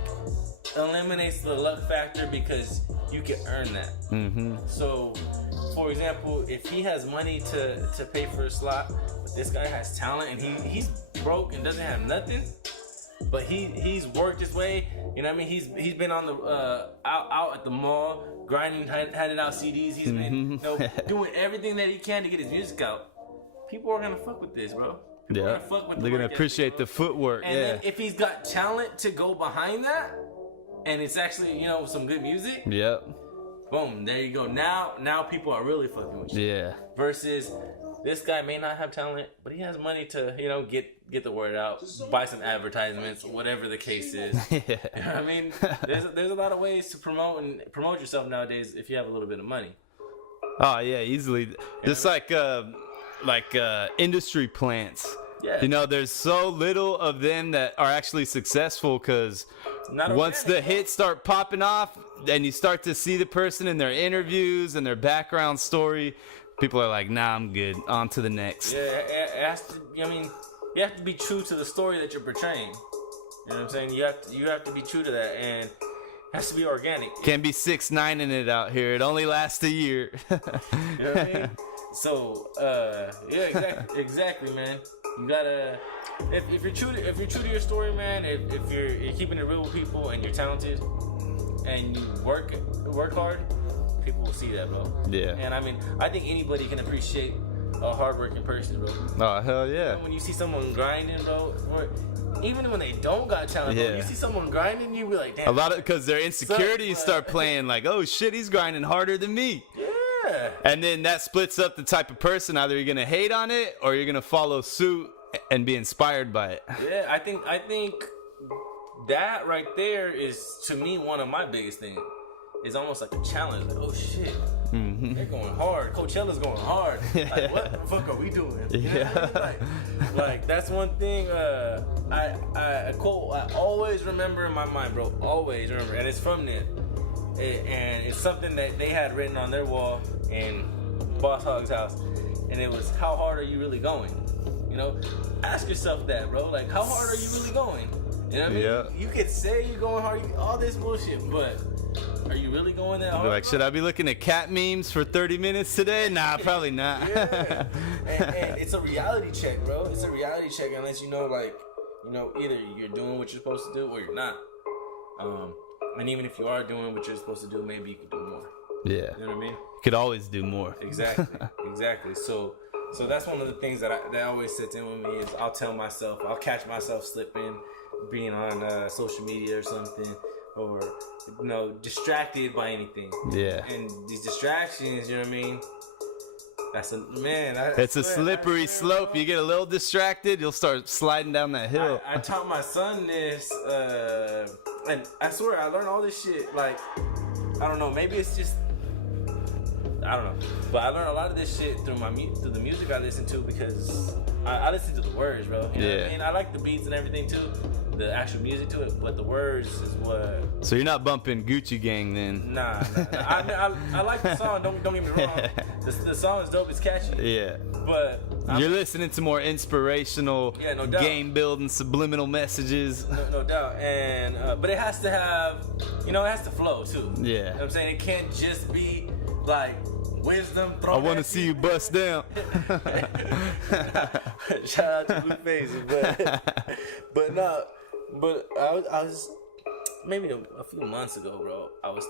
eliminates the luck factor because you can earn that. So, for example, if he has money to pay for a slot, but this guy has talent and he's broke and doesn't have nothing, but he's worked his way. You know what I mean? He's been on the out at the mall grinding, handing out CDs. He's been doing everything that he can to get his music out. People are gonna fuck with this, bro. People are gonna fuck with They're gonna appreciate the footwork. And then if he's got talent to go behind that, and it's actually some good music. Yep. Boom, there you go. Now people are really fucking with you. Yeah. Versus this guy may not have talent, but he has money to get the word out, buy some advertisements, whatever the case is. You know what I mean? There's a lot of ways to promote yourself nowadays if you have a little bit of money. Oh yeah, easily. Just like industry plants. Yeah. There's so little of them that are actually successful because once the hits start popping off and you start to see the person in their interviews and their background story, people are like, nah, I'm good. On to the next. Yeah, it has to. You have to be true to the story that you're portraying. You know what I'm saying? You have to be true to that, and it has to be organic. Can't be 6ix9ine in it out here. It only lasts a year. You know what I mean? So, exactly, man. You gotta, if you're true to your story, man. If you're keeping it real with people and you're talented and you work hard, people will see that, bro. Yeah. And I think anybody can appreciate a hardworking person, bro. Oh hell yeah. When you see someone grinding, bro, or even when they don't got talent, bro, you see someone grinding, you be like, damn. A lot of because their insecurities start playing like, oh shit, he's grinding harder than me. Yeah. And then that splits up the type of person. Either you're gonna hate on it or you're gonna follow suit and be inspired by it. Yeah, I think that right there is, to me, one of my biggest things. It's almost like a challenge. Like, oh shit, they're going hard. Coachella's going hard. Like, what the fuck are we doing? You know what I mean? Like that's one thing. A quote I always remember in my mind, bro. Always remember, and it's from Nip. And it's something that they had written on their wall in Boss Hogg's house, and it was, "How hard are you really going?" Ask yourself that, bro. Like, how hard are you really going? You know what I mean? Yeah. You could say you're going hard, all this bullshit, but are you really going that hard? Like, should I be looking at cat memes for 30 minutes today? Nah, probably not. Yeah. and it's a reality check, bro. It's a reality check unless either you're doing what you're supposed to do or you're not. And even if you are doing what you're supposed to do, maybe you could do more. Yeah. You know what I mean? Could always do more. Exactly. So that's one of the things that always sits in with me is I'll catch myself slipping, being on social media or something, or distracted by anything. Yeah. And these distractions, you know what I mean? It's a slippery slope. You get a little distracted, you'll start sliding down that hill. I taught my son this, and I swear I learned all this shit. Like, I don't know, maybe it's just, I don't know, but I learned a lot of this shit through the music I listen to because I listen to the words, bro. You know what I mean? I like the beats and everything too, the actual music to it, but the words is what. So you're not bumping Gucci Gang then? Nah. I like the song. Don't get me wrong. The song is dope. It's catchy. Yeah. But you're listening to more inspirational, no doubt, game building, subliminal messages. No doubt. And but it has to have, it has to flow too. Yeah. You know what I'm saying? It can't just be like wisdom. I want to see you bust down. Shout out to Blueface, but no. But I was maybe a few months ago, bro. I was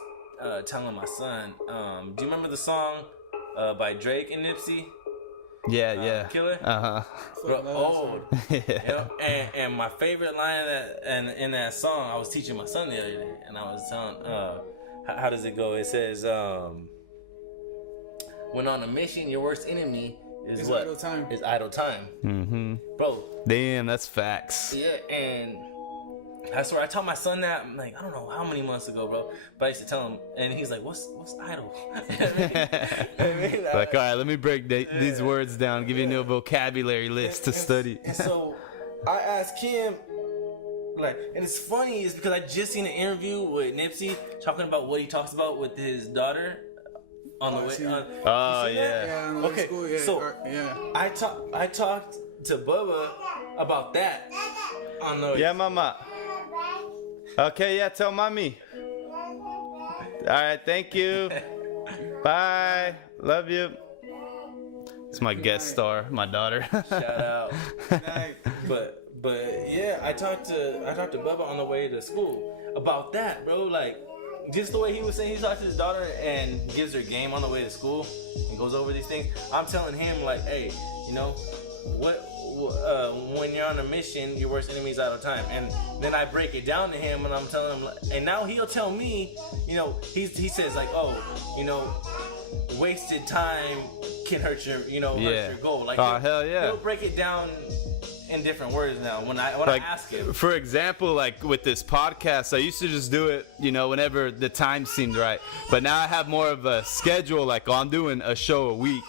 telling my son, do you remember the song by Drake and Nipsey? Yeah. Killer? Bro, old. And my favorite line in that song, I was teaching my son the other day, and I was telling, how does it go? It says, when on a mission, your worst enemy is what? Idle time. Is idle time. Mm-hmm. Bro. Damn, that's facts. Yeah, and I swear I told my son that, like, I don't know how many months ago, bro, but I used to tell him, and he's like, what's idle? Like, all right, let me break these words down, give you a new vocabulary list to study. And so I asked him, like, and it's funny is because I just seen an interview with Nipsey talking about what he talks about with his daughter. on the I way. seen it. Oh You seen that? yeah. Yeah, on the way to Okay, school, yeah. so- yeah. I talked to Bubba about that on the Yeah, mama. Okay, yeah, tell mommy. All right, thank you. Bye. Love you. It's my guest star, my daughter. shout out. But yeah, I talked to Bubba on the way to school about that, bro. Like just the way he was saying he talks to his daughter and gives her game on the way to school and goes over these things. I'm telling him like, hey, you know, when you're on a mission, your worst enemy's out of time. And then I break it down to him and I'm telling him, and now he'll tell me, you know, he says like, oh, you know, wasted time can hurt your, you know, hurt your goal. Like, hell yeah. He'll break it down in different words now when I ask him. For example, like with this podcast, I used to just do it, you know, whenever the time seemed right. But now I have more of a schedule, like I'm doing a show a week.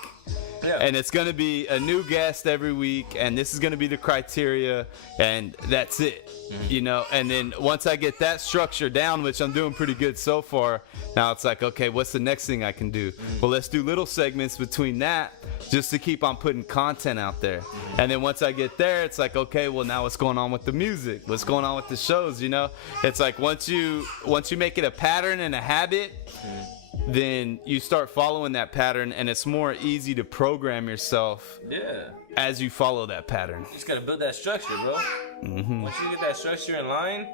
Yeah. And it's going to be a new guest every week, and this is going to be the criteria, and that's it, you know. And then once I get that structure down, which I'm doing pretty good so far, now it's like, okay, what's the next thing I can do? Well, let's do little segments between that just to keep on putting content out there. And then once I get there, it's like, okay, well, now what's going on with the music? What's going on with the shows, you know? It's like once you make it a pattern and a habit, then you start following that pattern, and it's more easy to program yourself as you follow that pattern. You just gotta build that structure, bro. Once you get that structure in line,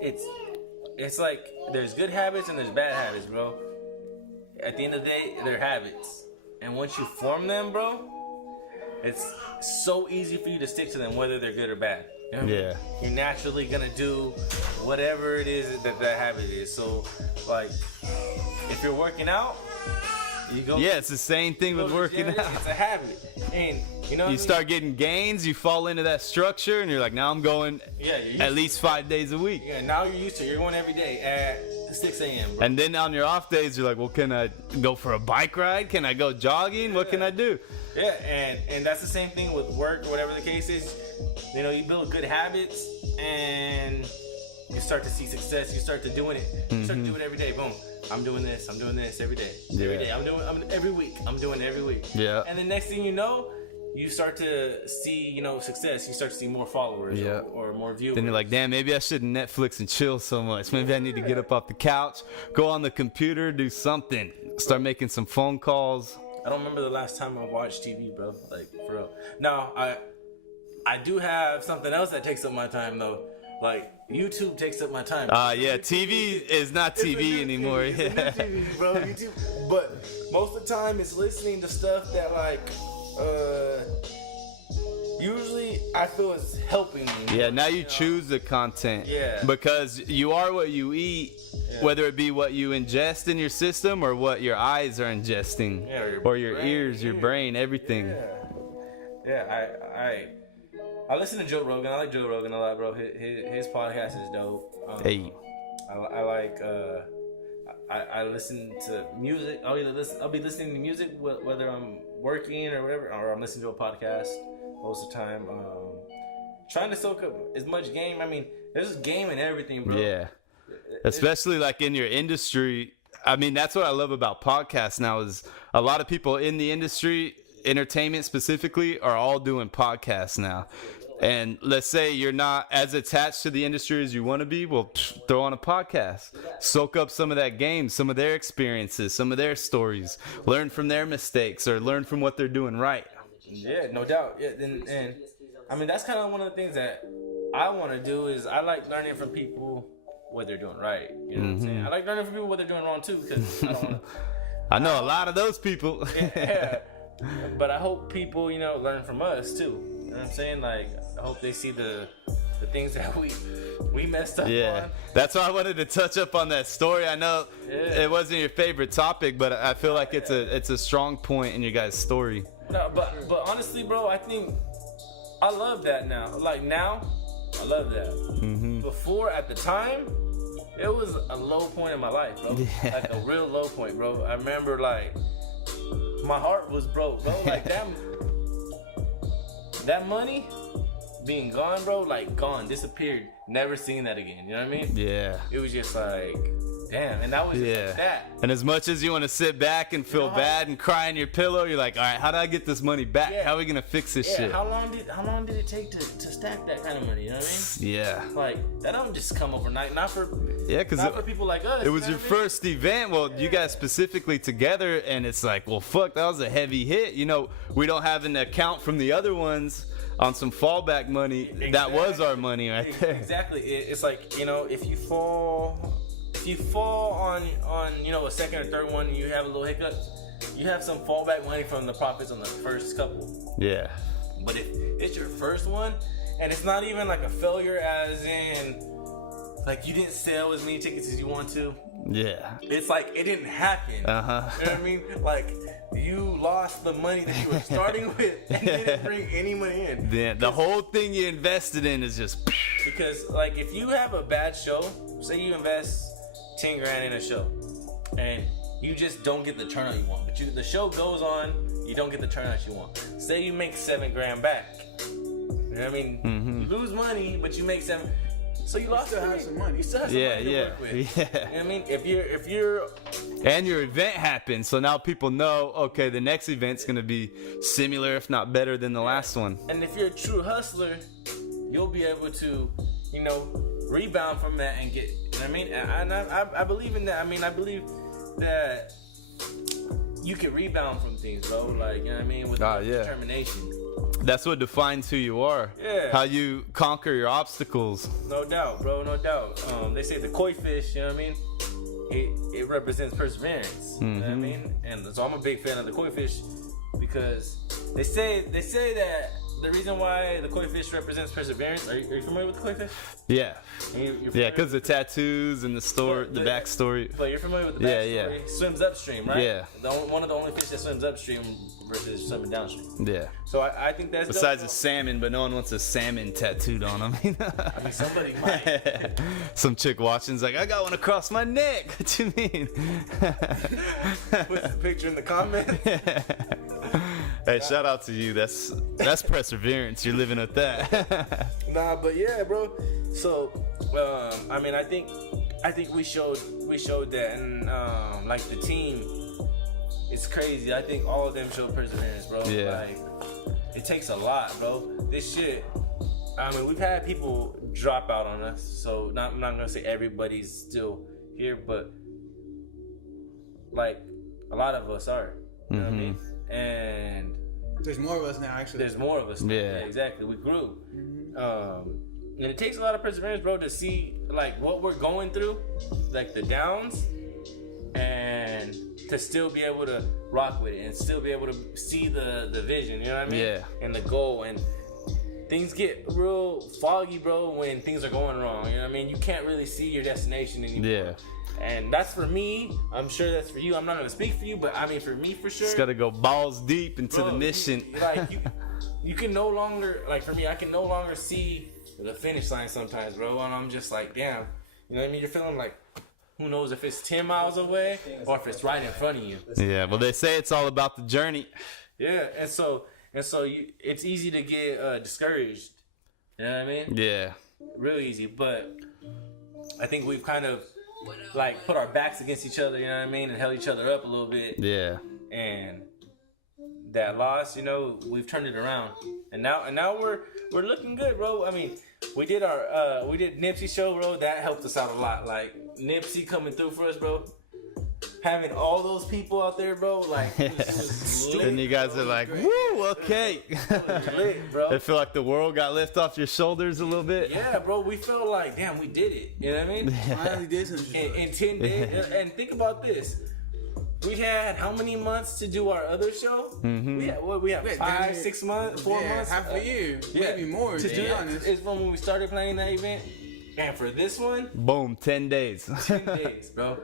it's like there's good habits and there's bad habits, bro. At the end of the day, they're habits, and once you form them, bro, it's so easy for you to stick to them, whether they're good or bad. You know what I mean? You're naturally gonna do whatever it is that habit is. So, like, if you're working out, you go. Yeah, it's the same thing with working out. It's a habit, and you know. You start getting gains, you fall into that structure, and you're like, now I'm going at least 5 days a week. Yeah, now you're used to it. You're going every day at 6 a.m., bro. And then on your off days, you're like, well, can I go for a bike ride? Can I go jogging? What can I do? Yeah, and that's the same thing with work or whatever the case is. You know, you build good habits and you start to see success. You start to doing it. You start to do it every day. Boom. I'm doing this every day. Every day. Every week. I'm doing it every week. Yeah. And the next thing you know, you start to see, you know, success. You start to see more followers or more viewers. Then you're like, damn, maybe I shouldn't Netflix and chill so much. Maybe I need to get up off the couch, go on the computer, do something, start making some phone calls. I don't remember the last time I watched TV, bro. Like, for real. Now, I do have something else that takes up my time, though. Like, YouTube takes up my time. Yeah, TV is not TV anymore. It's a new TV, bro. YouTube. But most of the time, it's listening to stuff that, like, usually I feel it's helping me. Yeah, now you choose the content. Yeah. Because you are what you eat, whether it be what you ingest in your system or what your eyes are ingesting. Yeah, or your ears, your brain, everything. Yeah, I listen to Joe Rogan. I like Joe Rogan a lot, bro. His podcast is dope. Hey. I like I listen to music. I'll be listening to music whether I'm working or whatever, or I'm listening to a podcast most of the time. Trying to soak up as much game. I mean, there's game in everything, bro. Yeah. Especially like in your industry. I mean, that's what I love about podcasts now is a lot of people in the industry, entertainment specifically, are all doing podcasts now. And let's say you're not as attached to the industry as you want to be, well, throw on a podcast. Soak up some of that game, some of their experiences, some of their stories. Learn from their mistakes or learn from what they're doing right. Yeah, no doubt. Yeah, and I mean, that's kind of one of the things that I want to do is I like learning from people what they're doing right. You know what I'm saying? I like learning from people what they're doing wrong, too, because I don't want to... I know a lot of those people. Yeah. But I hope people, learn from us, too. You know what I'm saying? Like, I hope they see the things that we messed up on. That's why I wanted to touch up on that story. I know it wasn't your favorite topic, but I feel like it's a strong point in your guys' story. No, but honestly, bro, I think I love that now. Like now, I love that. Mm-hmm. Before, at the time, it was a low point in my life, bro. Yeah. Like a real low point, bro. I remember like my heart was broke, bro. Like that money being gone, bro, like gone, disappeared. Never seen that again. You know what I mean? Yeah. It was just like, damn, and that was just like that. And as much as you want to sit back and feel bad and cry in your pillow, you're like, all right, how do I get this money back? Yeah. How are we gonna fix this shit? How long did it take to stack that kind of money? You know what I mean? Yeah. Like that don't just come overnight. Not for people like us. It was you know your what I mean? first event. Well, you guys specifically together, and it's like, well, fuck, that was a heavy hit. You know, we don't have an account from the other ones on some fallback money. Exactly. That was our money right there. Exactly. It's like, you know, if you fall on you know, a second or third one and you have a little hiccup, you have some fallback money from the profits on the first couple. Yeah. But if it's your first one and it's not even like a failure as in like you didn't sell as many tickets as you want to, Yeah. it's like it didn't happen. Uh-huh. You know what I mean? Like you lost the money that you were starting with and didn't bring any money in. Yeah, the whole thing you invested in is just Because like if you have a bad show, say you invest 10 grand in a show and you just don't get the turnout you want, but the show goes on, you don't get the turnout you want. Say you make 7 grand back. You know what I mean? Mm-hmm. You lose money, but you make 7. So you lost still have some money. You still have some money to work with. Yeah. You know what I mean? If you're And your event happened, so now people know, okay, the next event's gonna be similar, if not better than the last one. And if you're a true hustler, you'll be able to, you know, rebound from that and get, you know what I mean? And I believe in that. I mean, I believe that you can rebound from things, bro. Like, you know what I mean? With determination. That's what defines who you are. Yeah. How you conquer your obstacles. No doubt, bro. No doubt. They say the koi fish, you know what I mean? It represents perseverance. You know what I mean? And so I'm a big fan of the koi fish because they say that the reason why the koi fish represents perseverance. Are you familiar with the koi fish? Yeah. You're Yeah, because the tattoos and the story, the backstory. But you're familiar with the backstory. Yeah. Swims upstream, right? Yeah. One of the only fish that swims upstream versus swimming downstream. Yeah. So I think that's Besides a dope. salmon, but no one wants a salmon tattooed on them. I mean, somebody might. Some chick watching's like, I got one across my neck. What you mean? Put the picture in the comments. Hey, shout out to you. That's perseverance. You're living with that. Nah, but yeah, bro. So, I mean, I think we showed that, and like the team, it's crazy. I think all of them showed perseverance, bro. Yeah. Like, it takes a lot, bro. This shit. I mean, we've had people drop out on us, so I'm not gonna say everybody's still here, but like a lot of us are. You know what I mean? And there's more of us now, actually. there's more of us. Yeah. Exactly. We grew. And it takes a lot of perseverance, bro, to see like what we're going through, like the downs, and to still be able to rock with it and still be able to see the vision, you know what I mean? Yeah. And the goal. And things get real foggy, bro, when things are going wrong. You know what I mean? You can't really see your destination anymore. Yeah. And that's for me. I'm sure that's for you. I'm not gonna speak for you, but I mean for me for sure. Just gotta go balls deep into Bro, the mission. You can no longer, like for me, I can no longer see the finish line sometimes, bro. And I'm just like, damn. You know what I mean? You're feeling like, who knows if it's 10 miles away or if it's right in front of you. Yeah, well, they say it's all about the journey. Yeah, and so it's easy to get discouraged. You know what I mean? Yeah. Real easy. But I think we've kind of like put our backs against each other, you know what I mean, and held each other up a little bit. Yeah. And that loss, you know, we've turned it around, and now we're looking good, bro. I mean, we did Nipsey show, bro. That helped us out a lot. Like Nipsey coming through for us, bro. Having all those people out there, bro. Like, it was lit, And you guys are like, woo, okay. it was lit, bro. I feel like the world got lifted off your shoulders a little bit. Yeah, bro. We felt like, damn, we did it. You know what I mean? Finally did some shit. In 10 days, and think about this. We had how many months to do our other show? We had 5, 6 months, 4 months, half a year, maybe more. To be honest, it's from when we started playing that event, and for this one, Boom, 10 days. 10 days, bro,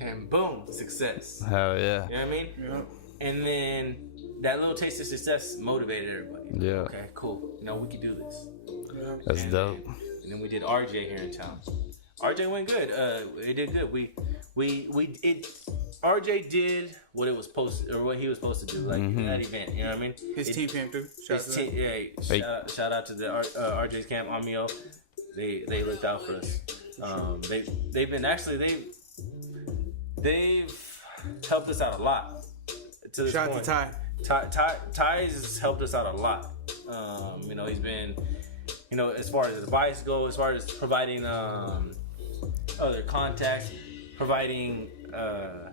and boom, success. Hell yeah. You know what I mean? Yeah. And then that little taste of success motivated everybody. Yeah. Okay, cool. You know, we could do this. That's And dope. and then we did RJ here in town. RJ went good. It did good. RJ did what it was supposed to, or what he was supposed to do, like that event. You know what I mean? His team came through. Shout out to them. Shout out to the RJ's camp, Amio. They looked out for us. They've been actually they've helped us out a lot. To this Shout out point. to Ty. Ty has helped us out a lot. You know, he's been, you know, as far as advice goes, as far as providing other contacts, providing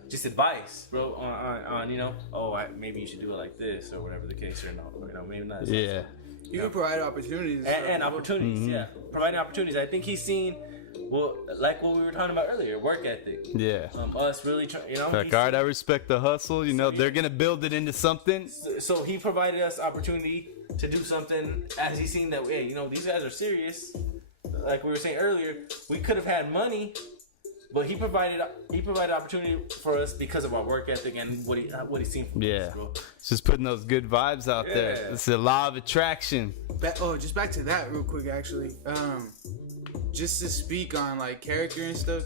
just advice, bro, on you know, maybe you should do it like this or whatever the case, or no, you know, maybe not. Yeah. You can provide opportunities. And opportunities, yeah, providing opportunities. I think he's seen, well, like what we were talking about earlier, work ethic. Yeah. Us really trying, you know. Like, all right, I respect the hustle. You know, they're gonna build it into something. So he provided us opportunity to do something as he's seen that, hey, you know, these guys are serious. Like we were saying earlier, we could have had money, but he provided opportunity for us because of our work ethic and what he's seen from us, bro. It's just putting those good vibes out there. It's a law of attraction. Just back to that real quick, actually. Just to speak on like character and stuff,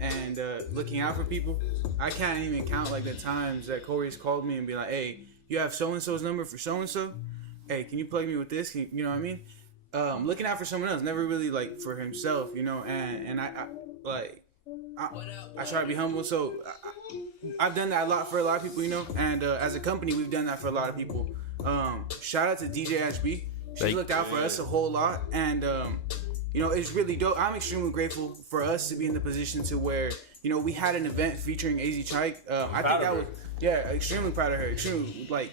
and looking out for people. I can't even count like the times that Corey's called me and be like, "Hey, you have so and so's number for so and so. Hey, can you plug me with this? You know what I mean?" Looking out for someone else, never really like for himself, you know. And I try to be humble, so I've done that a lot for a lot of people, you know. And as a company, we've done that for a lot of people. Shout out to DJ HB. She looked out for us a whole lot, and you know, it's really dope. I'm extremely grateful for us to be in the position to where, you know, we had an event featuring AZ Chike. I think that was, extremely proud of her. Extremely, like,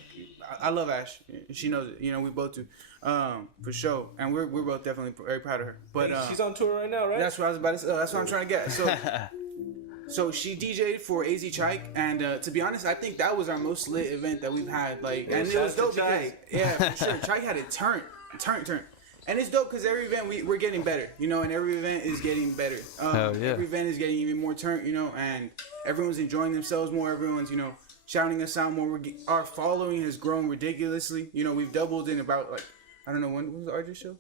I love Ash. She knows it. You know, we both do, for sure. And we're both definitely very proud of her. But she's on tour right now, right? That's what I was about to say. That's what I'm trying to get. So she DJ'd for AZ Chike, and to be honest, I think that was our most lit event that we've had. Like, and it was dope because, for sure, Chike had it turn. And it's dope because every event we're getting better, you know, and every event is getting better. Every event is getting even more turn, you know, and everyone's enjoying themselves more. Everyone's, you know, shouting us out more. Our following has grown ridiculously. You know, we've doubled in about, like, I don't know, when was the RJ show?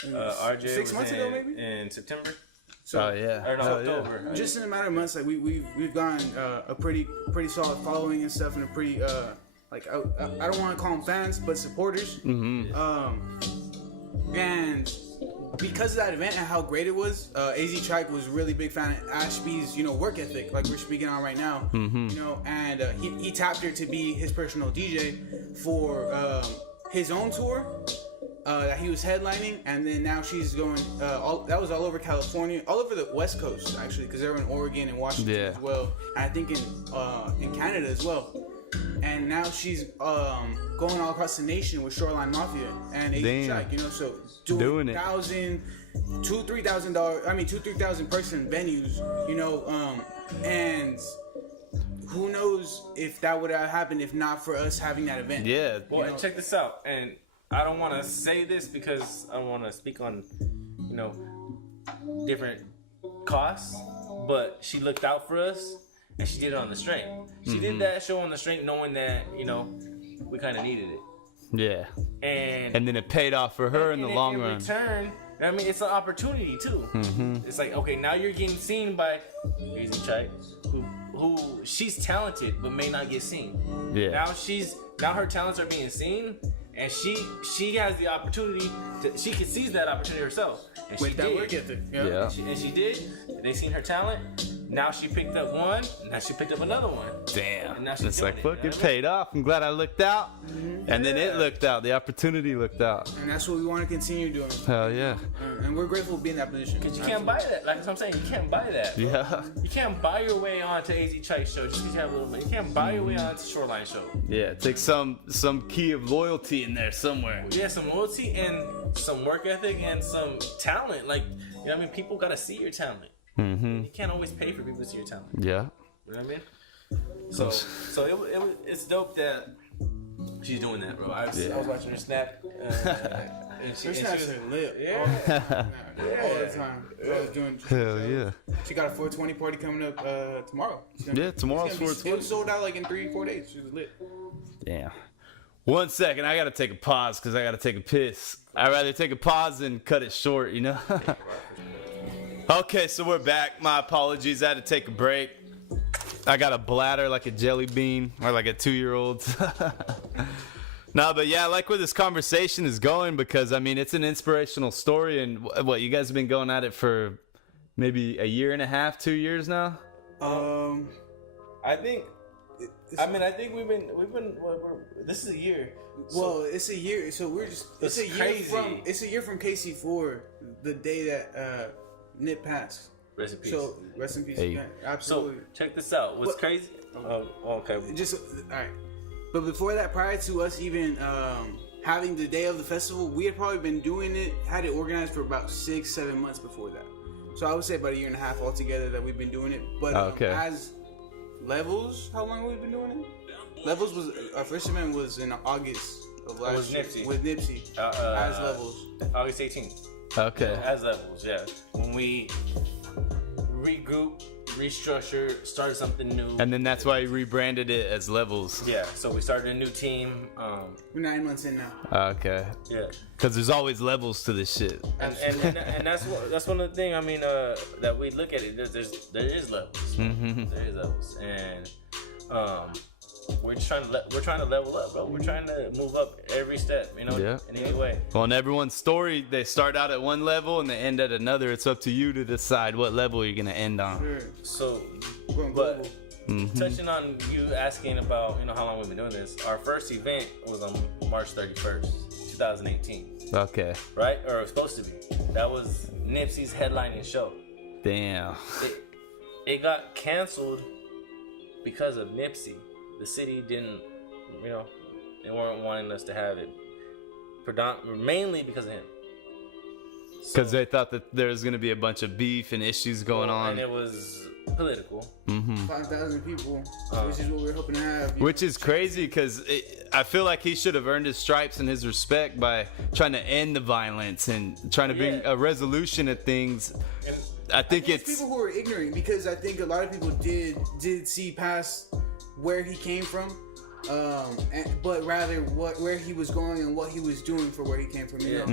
RJ 6 months ago, maybe? In September. So, Or no, October. Yeah. Just in a matter of months, like we've gotten a pretty solid following and stuff, and a pretty like I don't want to call them fans, but supporters. And because of that event and how great it was, AZ Chike was a really big fan of Ashby's, you know, work ethic, like we're speaking on right now. You know, and he tapped her to be his personal DJ for his own tour that he was headlining, and then now she's going. That was all over California, all over the West Coast actually, because they were in Oregon and Washington as well, and I think in Canada as well. And now she's going all across the nation with Shoreline Mafia and AZ Chike, you know, so doing it. $2,000 person venues, you know, and who knows if that would have happened if not for us having that event. Yeah. Well, and check this out, and I don't want to say this because I don't want to speak on, you know, different costs, but she looked out for us. And she did it on the strength. She did that show on the strength knowing that, you know, we kind of needed it. Yeah. And then it paid off for her in the long run. In return, I mean, it's an opportunity, too. It's like, okay, now you're getting seen by AZ Chike, who she's talented but may not get seen. Yeah. Now her talents are being seen, and she has the opportunity she can seize that opportunity herself. And with she that did. work ethic. And she did. They seen her talent. Now she picked up one. Now she picked up another one. Damn. And now she's It's doing like, it, look, you know it what I mean? paid off. I'm glad I looked out. And then it looked out. The opportunity looked out. And that's what we want to continue doing. Hell yeah. And we're grateful to be in that position. Because you can't buy that. Like I'm saying, you can't buy that. Bro. Yeah. You can't buy your way onto AZ Chike's show just because you have a little money. You can't buy your way onto Shoreline show. Yeah, take some key of loyalty in there somewhere. Yeah, some loyalty and some work ethic and some talent. Like, you know what I mean? People got to see your talent. You can't always pay for people to see your talent. Yeah. You know what I mean? So it's dope that she's doing that, bro. I was watching her snap. Her snaps are lit. Yeah. All the time. I was doing. Hell yeah. She got a 420 party coming up tomorrow. Tomorrow's It 420. was sold out like in 3-4 days. She was lit. Damn. 1 second, I gotta take a pause because I gotta take a piss. I'd rather take a pause than cut it short, you know? Okay, so we're back. My apologies, I had to take a break. I got a bladder like a jelly bean or like a 2-year-old. No, but yeah, I like where this conversation is going because, I mean, it's an inspirational story. And what, you guys have been going at it for maybe a year and a half, 2 years now? I think we've been. This is a year. Well, it's a year, so we're just. It's a crazy. year from KC4, the day that Nip passed. Rest in peace. So rest in peace. Hey. Yeah, absolutely. So check this out. What's crazy? Oh, okay. Just all right. But before that, prior to us even having the day of the festival, we had probably been doing it, had it organized for about 6-7 months before that. So I would say about a year and a half altogether that we've been doing it. But as Levels, how long have we been doing it? Levels was our first event was in August of last year Nipsey. with Nipsey as Levels. August 18th. Okay. As Levels, yeah. When we regrouped, restructured, started something new. And then that's why you rebranded it as Levels. Yeah, so we started a new team. We're 9 months in now. Okay. Yeah. Because there's always levels to this shit. And that's one of the things, I mean, that we look at it. There is levels. Mm-hmm. There is levels. And we're trying to level up, bro. We're trying to move up every step, you know, in any way. Well, in everyone's story, they start out at one level and they end at another. It's up to you to decide what level you're gonna end on. Sure. So, Going but global. touching on you asking about, you know, how long we've been doing this, our first event was on March 31st, 2018. Okay. Right? Or it was supposed to be. That was Nipsey's headlining show. Damn. It got canceled because of Nipsey. The city didn't, you know, they weren't wanting us to have it. Mainly because of him. Because they thought that there was going to be a bunch of beef and issues going on. And it was political. 5,000 people, which is what we're hoping to have. Which is crazy because I feel like he should have earned his stripes and his respect by trying to end the violence and trying to bring a resolution of things. And I think it's people who are ignorant, because I think a lot of people did see past where he came from, but rather where he was going and what he was doing for where he came from. You know,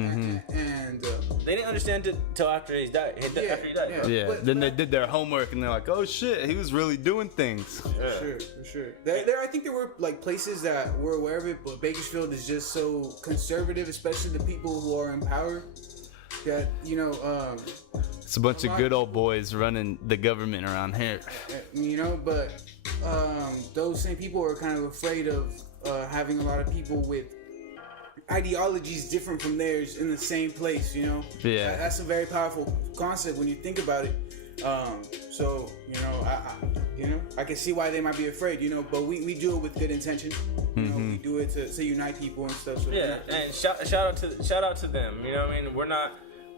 and they didn't understand it till after he died. After he died, bro. yeah. But Then they did their homework and they're like, oh shit, he was really doing things. For sure. I think there were like places that were aware of it, but Bakersfield is just so conservative, especially the people who are in power. That It's a bunch of good old boys running the government around here. But those same people are kind of afraid of having a lot of people with ideologies different from theirs in the same place. Yeah. That's a very powerful concept when you think about it. So I can see why they might be afraid. But we do it with good intention. We do it to unite people and stuff. So yeah, and shout out to them. You know what I mean?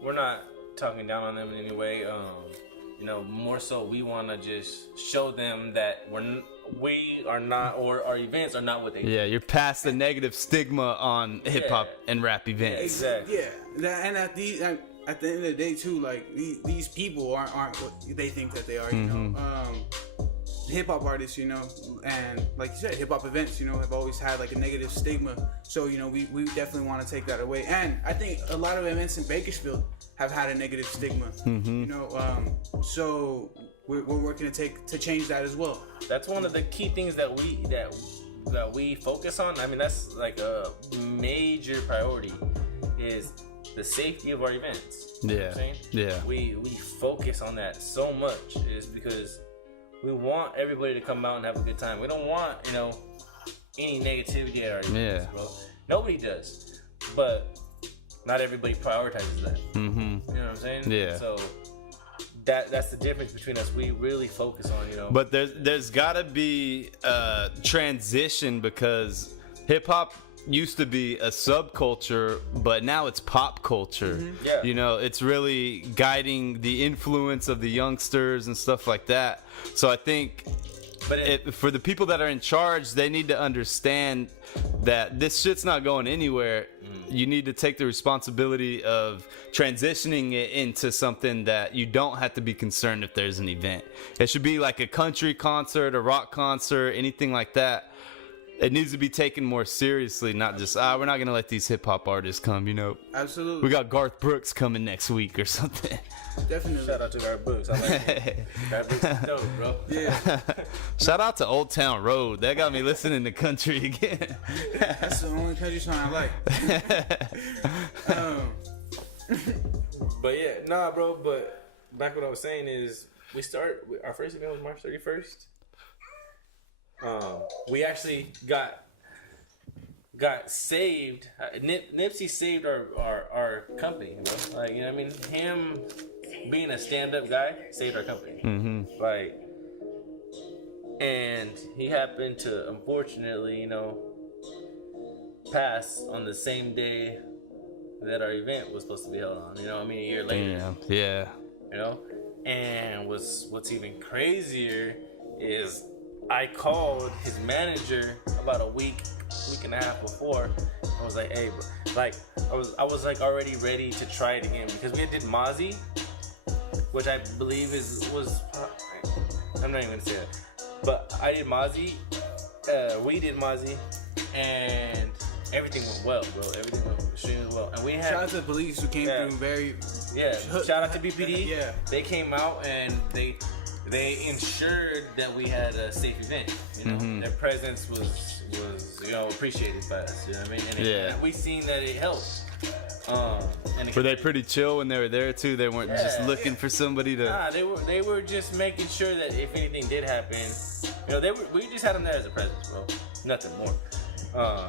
We're not talking down on them in any way. More so we want to just show them that we are not, or our events are not what they. Yeah, you're past the negative stigma on hip hop and rap events. Exactly. Yeah, and at the end of the day too, like these people aren't what they think that they are. Hip hop artists, and like you said, hip hop events, have always had like a negative stigma. So we definitely want to take that away. And I think a lot of events in Bakersfield have had a negative stigma. So we're working to change that as well. That's one of the key things that we focus on. I mean, that's like a major priority is the safety of our events. You know what I'm saying? Yeah. We focus on that so much is because we want everybody to come out and have a good time. We don't want, any negativity at our events, bro. Nobody does. But not everybody prioritizes that. You know what I'm saying? Yeah. So that's the difference between us. We really focus on, But there's gotta be a transition because hip hop used to be a subculture, but now it's pop culture. Yeah. It's really guiding the influence of the youngsters and stuff like that. So I think for the people that are in charge, they need to understand that this shit's not going anywhere. You need to take the responsibility of transitioning it into something that you don't have to be concerned if there's an event. It should be like a country concert, a rock concert, anything like that. It needs to be taken more seriously, not just, we're not going to let these hip-hop artists come, Absolutely. We got Garth Brooks coming next week or something. Definitely. Shout out to Garth Brooks. I like it. Garth Brooks is dope, bro. Yeah. Shout out to Old Town Road. That got me listening to country again. That's the only country song I like. But yeah, nah, bro. But back what I was saying is our first event was March 31st. we actually got saved. Nipsey saved our company, bro. Like, you know what I mean? Him being a stand-up guy saved our company. Like, and he happened to, unfortunately, you know, pass on the same day that our event was supposed to be held on. You know what I mean? A year later. Yeah. You know? And what's even crazier is I called his manager about a week and a half before. I was like, hey, bro. Like, I was like already ready to try it again because we did Mozzie, which I believe was I'm not even gonna say that, but I did Mozzie. We did Mozzie, and everything went well, bro. Everything went extremely well, and we had Shout out to the police who came through very. Yeah, shout out to BPD. Yeah, they came out and they ensured that we had a safe event. You know, their presence was appreciated by us. You know what I mean? And we seen that it helped. Were they pretty chill when they were there too? They weren't just looking for somebody to. Nah, they were just making sure that if anything did happen, you know, we just had them there as a presence, bro. Nothing more.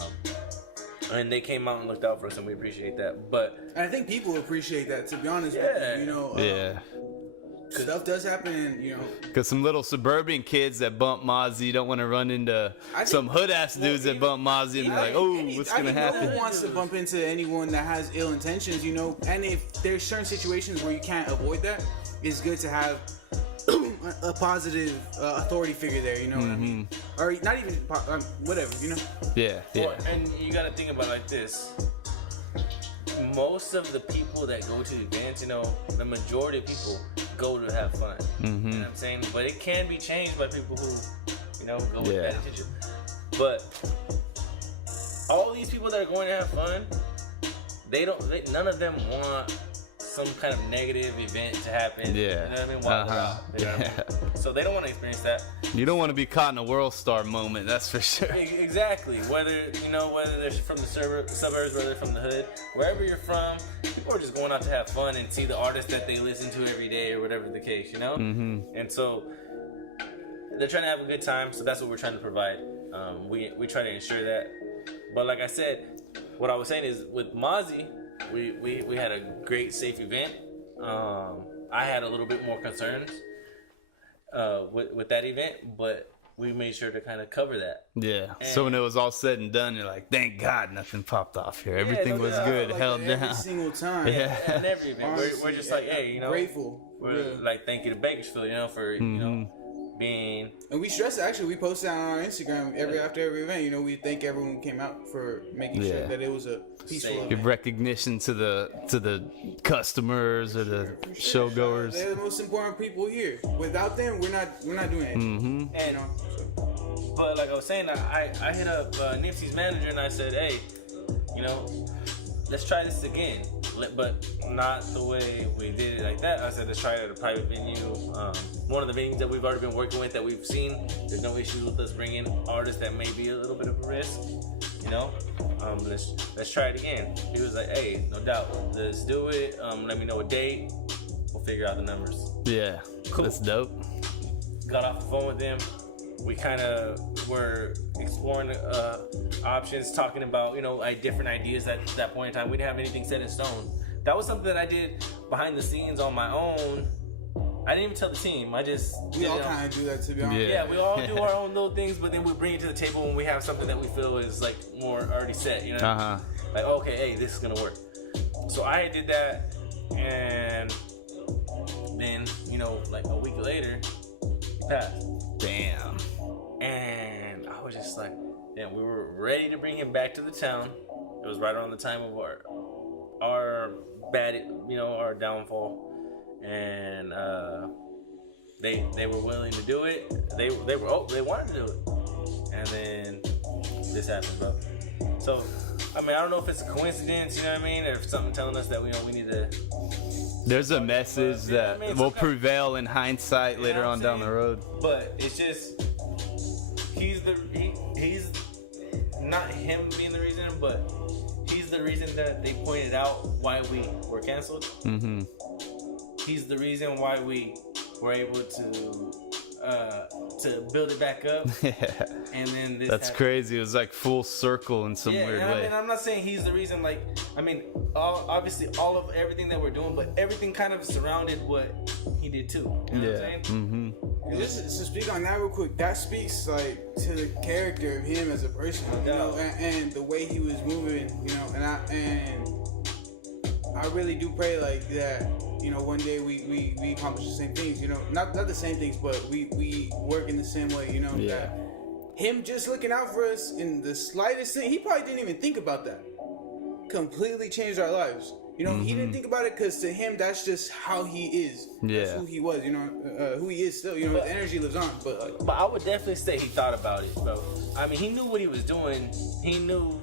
And they came out and looked out for us, and we appreciate that. But I think people appreciate that, to be honest with you. You know, stuff does happen, and you know, because some little suburban kids that bump Mozzie don't want to run into some hood ass dudes that bump Mozzie and be like, oh, what's gonna happen? No one wants to bump into anyone that has ill intentions, you know. And if there's certain situations where you can't avoid that, it's good to have a positive authority figure there, you know what I mean? Or not even whatever, you know. Yeah. Well, and you got to think about it like this. Most of the people that go to events, you know, the majority of people go to have fun. You know what I'm saying? But it can be changed by people who, you know, go with that intention. But all these people that are going to have fun, none of them want some kind of negative event to happen. Yeah. You know what I mean? While they're out. You know what I mean? So they don't want to experience that. You don't want to be caught in a world star moment, that's for sure. Exactly. Whether they're from the suburbs, whether they're from the hood, wherever you're from, people are just going out to have fun and see the artists that they listen to every day or whatever the case, you know? And so they're trying to have a good time, so that's what we're trying to provide. We try to ensure that. But like I said, what I was saying is with Mozzie, we had a great safe event. I had a little bit more concerns with that event, but we made sure to kind of cover that. Yeah. And so when it was all said and done, you're like, thank God nothing popped off here. Everything was good, like held every down. Single time. Yeah. And every event, we're just like, hey, you know, grateful. We're like, thank you to Bakersfield, you know, for you know being. And we stress actually. We post that on our Instagram after every event. You know, we thank everyone who came out for making sure that it was a peaceful event. Give recognition to the customers or the showgoers. They're the most important people here. Without them, we're not doing anything. And you know, but like I was saying, I hit up Nipsey's manager and I said, hey, you know, let's try this again, but not the way we did it like that. I said, let's try it at a private venue. One of the venues that we've already been working with that we've seen, there's no issues with us bringing artists that may be a little bit of a risk, you know. Let's try it again. He was like, hey, no doubt, let's do it. Let me know a date. We'll figure out the numbers. Yeah, cool. That's dope. Got off the phone with him. We kind of were exploring options, talking about, you know, different ideas at that point in time. We didn't have anything set in stone. That was something that I did behind the scenes on my own. I didn't even tell the team. We all kind of do that, to be honest. Yeah, we all do our own little things, but then we bring it to the table when we have something that we feel is like more already set, you know? Like, okay, hey, this is gonna work. So I did that, and then, you know, like a week later, he passed. Damn. And I was just like, damn, we were ready to bring him back to the town. It was right around the time of our bad, you know, our downfall. And they were willing to do it. They wanted to do it. And then this happened, bro. So, I mean, I don't know if it's a coincidence, you know what I mean? Or if something telling us that we need to. There's a message that will prevail in hindsight later on down the road. But it's just he's not him being the reason, but he's the reason that they pointed out why we were canceled. He's the reason why we were able to to build it back up. Yeah. And then this That's happened. crazy. It was like full circle in some Yeah, weird and way. I mean, I'm not saying he's the reason. Like, I mean, obviously all of everything that we're doing, but everything kind of surrounded what he did too. You know what I'm saying? And just to speak on that real quick, that speaks like to the character of him as a person, you know, and the way he was moving, you know, and I really do pray like that, you know, one day we accomplish the same things, you know, not the same things, but we work in the same way, you know. Yeah. That him just looking out for us in the slightest thing, he probably didn't even think about that. Completely changed our lives. You know, he didn't think about it because to him, that's just how he is. Yeah. That's who he was, you know, who he is still. You know, his energy lives on. But I would definitely say he thought about it, bro. I mean, he knew what he was doing. He knew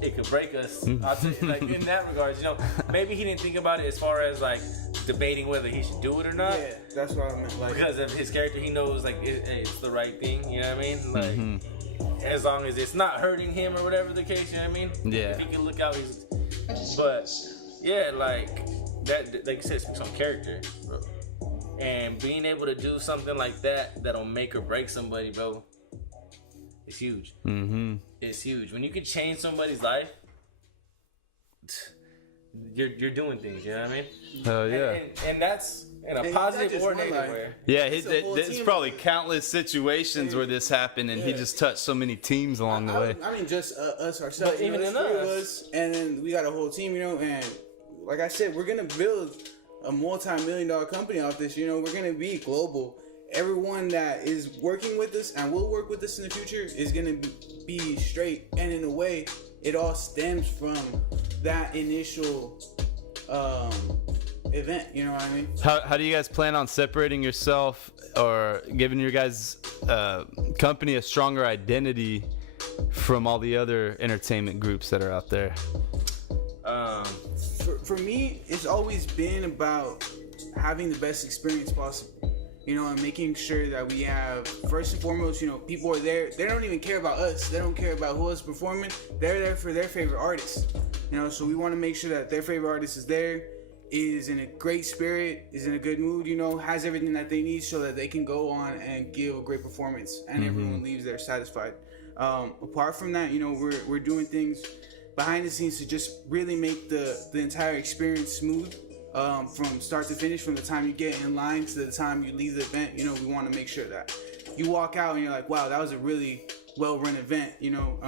it could break us. I'll tell you, like, in that regards, you know, maybe he didn't think about it as far as, like, debating whether he should do it or not. yeah, that's what I meant. Like, Because of his character, he knows, like, it's the right thing, you know what I mean? Like, as long as it's not hurting him or whatever the case, you know what I mean? Yeah. If he can look out, he's... But, yeah, like, that, like you said, speaks on character, bro. And being able to do something like that, that'll make or break somebody, bro, it's huge. It's huge. When you can change somebody's life, you're doing things, you know what I mean? Hell yeah. And that's in a And positive not just or one negative life. way. Yeah, It's a whole there's team. probably countless situations where this happened, and he Yeah. just touched so many teams along the way. I mean, just us ourselves. But even there's in three of us. us, and then we got a whole team, you know. And like I said, we're gonna build a multi-million-dollar company off this. You know, we're gonna be global. Everyone that is working with us and will work with us in the future is gonna be straight. And in a way, it all stems from that initial event. You know what I mean? How do you guys plan on separating yourself or giving your guys' company a stronger identity from all the other entertainment groups that are out there? For me, it's always been about having the best experience possible. You know, and making sure that we have, first and foremost, you know, people are there. They don't even care about us. They don't care about who is performing. They're there for their favorite artist. You know, so we want to make sure that their favorite artist is there, is in a great spirit, is in a good mood, you know, has everything that they need so that they can go on and give a great performance and everyone leaves there satisfied. Apart from that, you know, we're doing things behind the scenes to just really make the entire experience smooth. From start to finish, from the time you get in line to the time you leave the event, you know, we want to make sure that you walk out and you're like, wow, that was a really well-run event, you know.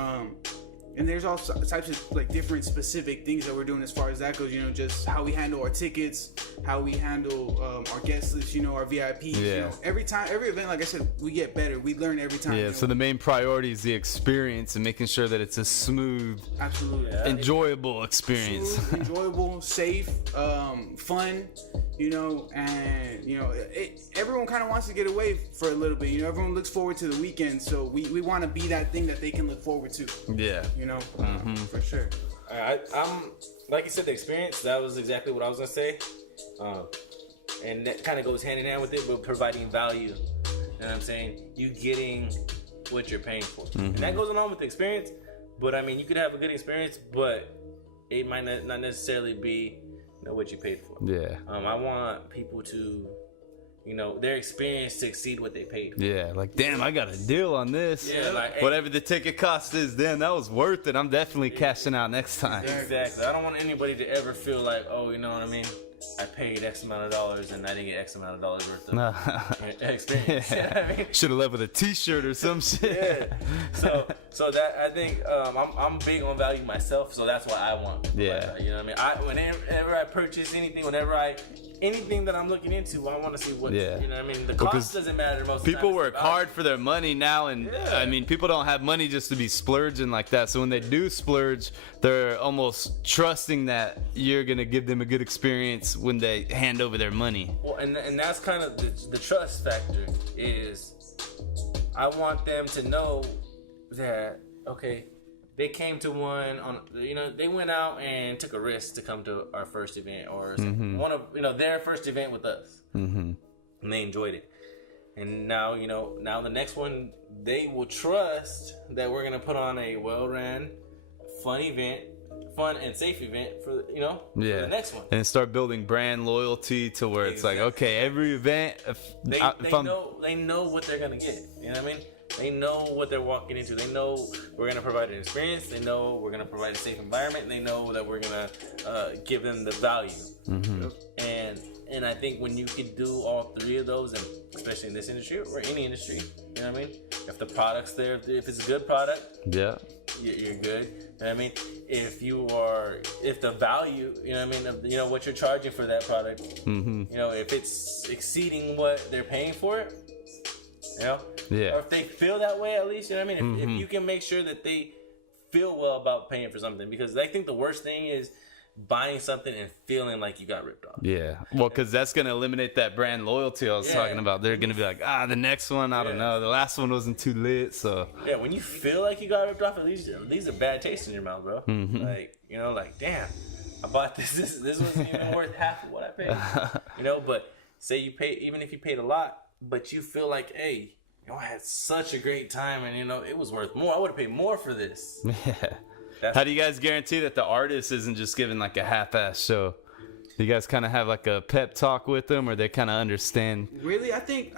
And there's all types of like different specific things that we're doing as far as that goes, you know, just how we handle our tickets, how we handle our guest list, you know, our VIPs. Yeah. You know, every event, like I said, we get better. We learn every time. Yeah, you know. so the main priority is the experience and making sure that it's a smooth, Absolutely. enjoyable experience. Smooth, enjoyable, safe, fun, you know, and you know, everyone kind of wants to get away for a little bit. You know, everyone looks forward to the weekend, so we want to be that thing that they can look forward to. Yeah. You know, for sure. I'm like you said, the experience. That was exactly what I was gonna say, and that kind of goes hand in hand with it, but providing value. You know what I'm saying? You getting what you're paying for, and that goes along with the experience. But I mean, you could have a good experience, but it might not necessarily be, you know, what you paid for. Yeah. I want people to, you know, their experience to exceed what they paid for. Yeah, like, damn, I got a deal on this. Yeah, like, hey, whatever the ticket cost is, damn, that was worth it. I'm definitely cashing out next time. exactly. I don't want anybody to ever feel like, oh, you know what I mean? I paid X amount of dollars and I didn't get X amount of dollars worth of experience. You know what I mean? Should have left with a T-shirt or some shit. Yeah. So that I think I'm big on value myself, so that's what I want. Yeah. You know what I mean? Whenever I purchase anything, anything that I'm looking into, I want to see what, Yeah. you know what I mean? The Because cost doesn't matter most of the time. People It's work the value. hard for their money now, and Yeah. I mean, people don't have money just to be splurging like that. So when they do splurge, they're almost trusting that you're gonna give them a good experience when they hand over their money. Well, and that's kind of the trust factor is I want them to know that, okay, they came to one on, you know, they went out and took a risk to come to our first event or one of, you know, their first event with us. And they enjoyed it. And now, you know, now the next one, they will trust that we're going to put on a well-ran, fun event fun and safe event for for the next one. And start building brand loyalty to where it's like, okay, every event, They know what they're gonna get. You know what I mean? They know what they're walking into. They know we're gonna provide an experience. They know we're gonna provide a safe environment. And they know that we're gonna give them the value. And I think when you can do all three of those, and especially in this industry or any industry, you know what I mean? If the product's there, if it's a good product, you're good. You know what I mean? If the value, you know what I mean? What you're charging for that product, if it's exceeding what they're paying for it, or if they feel that way at least, you know what I mean? If you can make sure that they feel well about paying for something, because I think the worst thing is buying something and feeling like you got ripped off. Yeah, well, because that's going to eliminate that brand loyalty I was talking about. They're going to be like, the next one, I don't know. The last one wasn't too lit, so. Yeah, when you feel like you got ripped off, at least a bad taste in your mouth, bro. Like, damn, I bought this. This wasn't even worth half of what I paid. But say you pay, even if you paid a lot, but you feel like, hey, I had such a great time, and it was worth more. I would have paid more for this. How do you guys guarantee that the artist isn't just giving like a half-ass show? Do you guys kind of have like a pep talk with them, or they kind of understand? Really, I think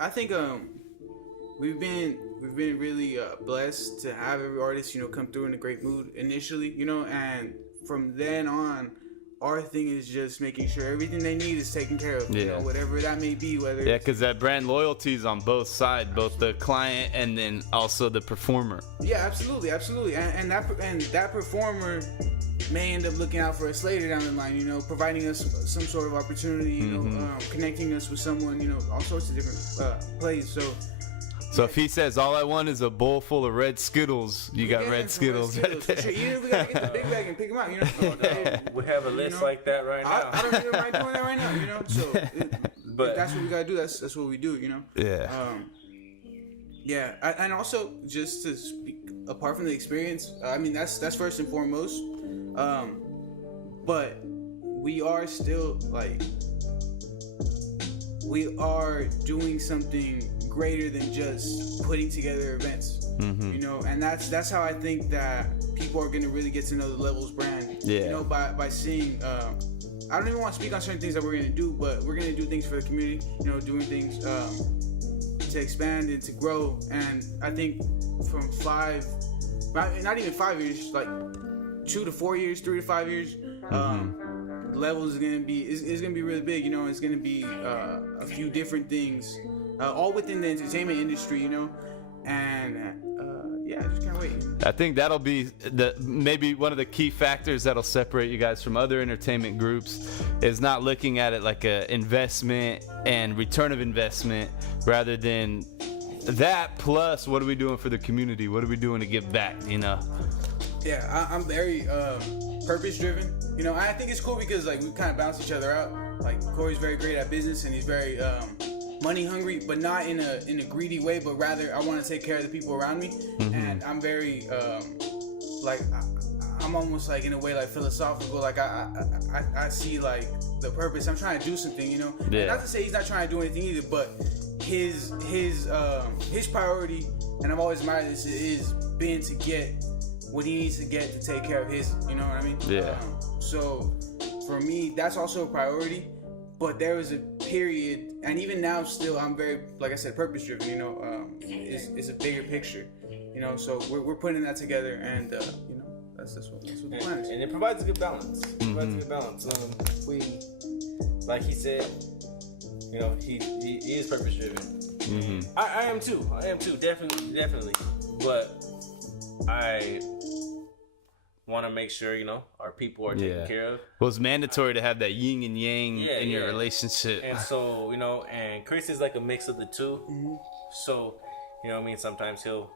we've been really blessed to have every artist come through in a great mood initially, and from then on, our thing is just making sure everything they need is taken care of, whatever that may be. Whether because that brand loyalty is on both sides, both the client and then also the performer. Yeah, absolutely, and that performer may end up looking out for us later down the line, providing us some sort of opportunity, connecting us with someone, all sorts of different plays. So if he says, all I want is a bowl full of red Skittles, you got red Skittles right there. Sure. Even if we got to get the big bag and pick them out, We have a list like that right now. I don't even mind doing that right now, So if that's what we got to do, that's what we do, Yeah. And also, just to speak, apart from the experience, I mean, that's first and foremost. But we are still, we are doing something greater than just putting together events, and that's how I think that people are going to really get to know the Levels brand, by seeing, I don't even want to speak on certain things that we're going to do, but we're going to do things for the community, doing things to expand and to grow. And I think from not even 5 years, like 2 to 4 years, 3 to 5 years, Levels is gonna be really big, it's gonna be a few different things, all within the entertainment industry, and I just can't wait. I think that'll be maybe one of the key factors that'll separate you guys from other entertainment groups, is not looking at it like a investment and return of investment, rather than that plus what are we doing for the community, what are we doing to give back, Yeah, I'm very purpose driven. I think it's cool because we kind of balance each other out. Corey's very great at business and he's very money hungry, but not in a greedy way, but rather I want to take care of the people around me. And I'm very I'm almost in a way philosophical. I see the purpose. I'm trying to do something, And not to say he's not trying to do anything either, but his priority, and I've always admired this, is been to get what he needs to get to take care of his, you know what I mean? Yeah. So for me, that's also a priority. But there was a period, and even now still, I'm very, like I said, purpose driven, it's a bigger picture, so we're putting that together, and, that's what the plan is. And it provides a good balance. We, like he said, he is purpose driven. I am too, definitely. But I want to make sure our people are taken care of. Well, it's mandatory to have that yin and yang in your relationship. And so and Chris is like a mix of the two. So sometimes he'll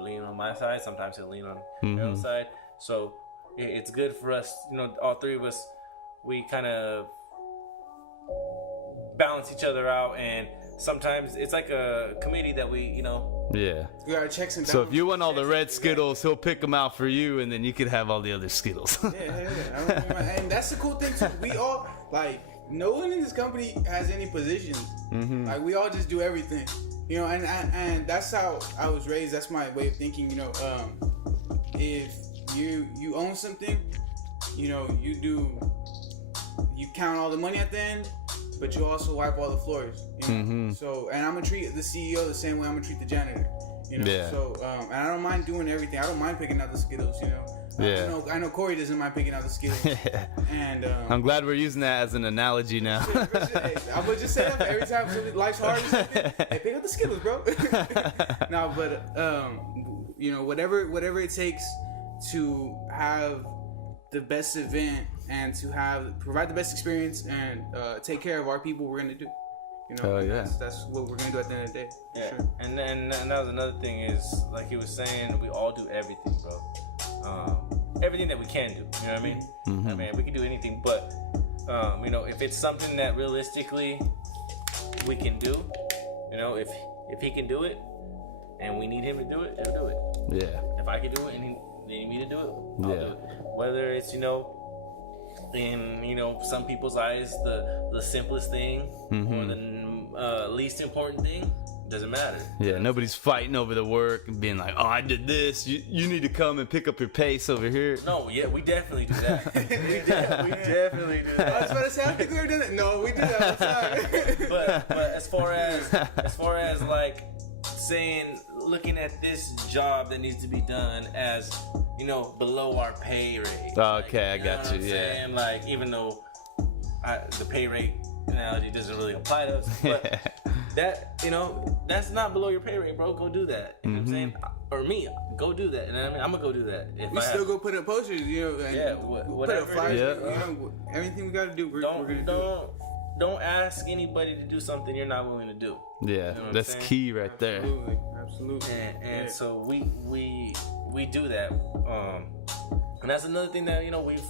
lean on my side, sometimes he'll lean on the other side. So it's good for us, all three of us, we kind of balance each other out, and sometimes it's like a committee that we Yeah. We got checks and balances. So if you want all the red Skittles, he'll pick them out for you, and then you can have all the other Skittles. Yeah. And that's the cool thing too. We all no one in this company has any positions. We all just do everything. And that's how I was raised. That's my way of thinking. If you own something, you count all the money at the end, but you also wipe all the floors. So, and I'm gonna treat the CEO the same way I'm gonna treat the janitor. Yeah. So, and I don't mind doing everything. I don't mind picking out the Skittles. Yeah. I know Corey doesn't mind picking out the Skittles. And I'm glad we're using that as an analogy now. I would just say that every time life's hard or something. Hey, pick up the Skittles, bro. No, but whatever it takes to have the best event and to provide the best experience and take care of our people, we're gonna do. That's what we're gonna do at the end of the day. Yeah, Sure. and that was another thing is, like he was saying, we all do everything, bro. Everything that we can do. You know what I mean? I mean, we can do anything, but if it's something that realistically we can do, if he can do it, and we need him to do it, he'll do it. Yeah. If I can do it and he need me to do it, I'll do it. Whether it's in some people's eyes the simplest thing or the least important thing, doesn't matter. Yeah, nobody's fighting over the work and being like, oh, I did this, you need to come and pick up your pace over here. No, yeah, we definitely do that. we definitely do that. I was about to say, I think we were doing it. No, we do that all the time. but as far as like saying, looking at this job that needs to be done as below our pay rate. Okay, I got you. Yeah. Saying? Like, even though the pay rate analogy doesn't really apply to us, but that that's not below your pay rate, bro. Go do that. You know what I'm saying? Or me, go do that. And I'm gonna go do that. If we still go put up posters, and whatever. Put up flyers, everything we gotta do, we're gonna do. Don't ask anybody to do something you're not willing to do. Yeah, that's key right there. Absolutely. And so we do that. And that's another thing that we've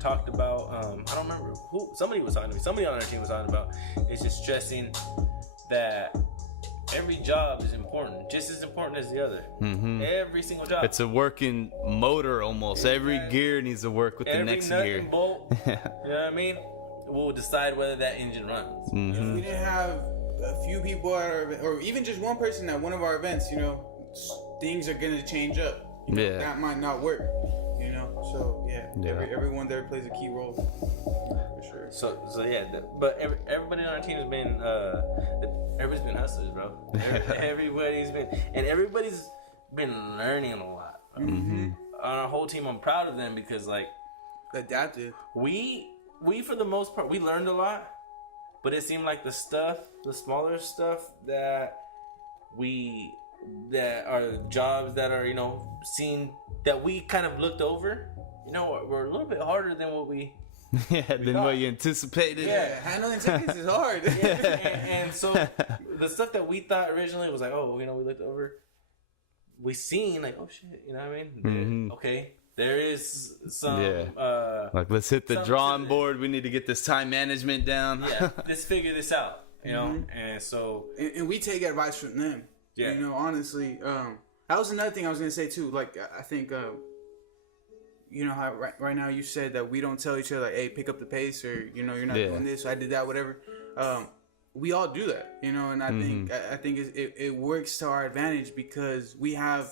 talked about. I don't remember who. Somebody was talking to me. Somebody on our team was talking about. It's just stressing that every job is important, just as important as the other. Every single job. It's a working motor almost. Every gear needs to work with the next gear. Every nut and bolt. You know what I mean? Will decide whether that engine runs. If we didn't have a few people at our event, or even just one person at one of our events, things are gonna change up. That might not work. So everyone there plays a key role for sure. So yeah, but everybody on our team has been everybody's been hustlers, bro. Everybody's been learning a lot. On our whole team, I'm proud of them because adapted. We for the most part, we learned a lot, but it seemed like the smaller stuff that are jobs that are, seen, that we kind of looked over, were a little bit harder than what we what you anticipated. Yeah, handling tickets is hard. And so the stuff that we thought originally was like, oh, we looked over, we seen like, oh shit, you know what I mean? Okay. There is some let's hit the drawing board. We need to get this time management down. Let's figure this out. And so and we take advice from them. Yeah. Honestly, that was another thing I was gonna say too. Like, I think how right now you said that we don't tell each other, hey, pick up the pace, or you're not doing this, so I did that, whatever. We all do that, and I think it works to our advantage because we have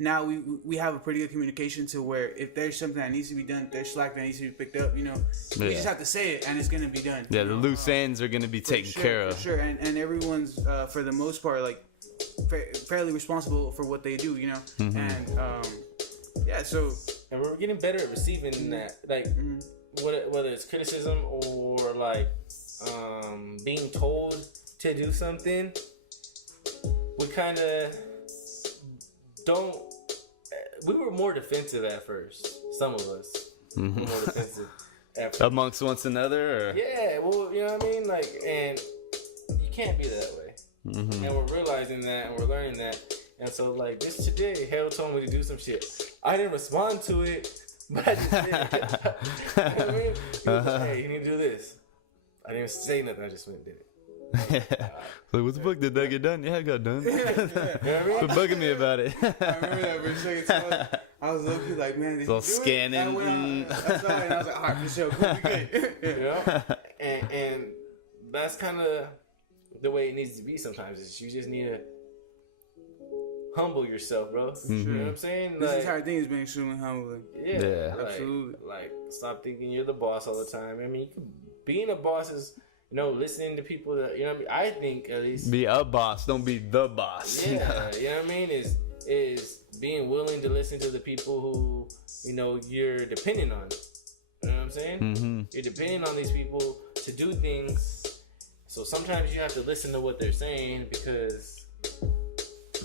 a pretty good communication to where if there's something that needs to be done, there's slack that needs to be picked up, we just have to say it and it's gonna be done. The loose ends are gonna be taken care of. For sure, and everyone's for the most part fairly responsible for what they do, and so. And we're getting better at receiving that, whether it's criticism or being told to do something. We kind of don't. We were more defensive at first. Some of us were more defensive at first. Amongst one another, or? Yeah, well, you know what I mean. And you can't be that way. And we're realizing that, and we're learning that. And so, this today, Hale told me to do some shit. I didn't respond to it, but I just did it. You know what I mean? He was like, hey, you need to do this. I didn't even say nothing. I just went and did it. What the fuck, did that get done? Yeah, it got done. Quit bugging me about it. I remember that for a second. So I was looking like, man, did you do scanning. I saw it and I was like, all right, for sure, cool, we good. And that's kind of the way it needs to be sometimes. Is you just need to humble yourself, bro. You know what I'm saying? This Like, entire thing has been extremely humbling. yeah, absolutely. Like, stop thinking you're the boss all the time. I mean, being a boss is, you know, listening to people that, you know what I mean? I think at least. Be a boss, don't be the boss. Yeah, you know what I mean? Is being willing to listen to the people who, you know, you're dependent on. You know what I'm saying? Mm-hmm. You're depending on these people to do things. So sometimes you have to listen to what they're saying because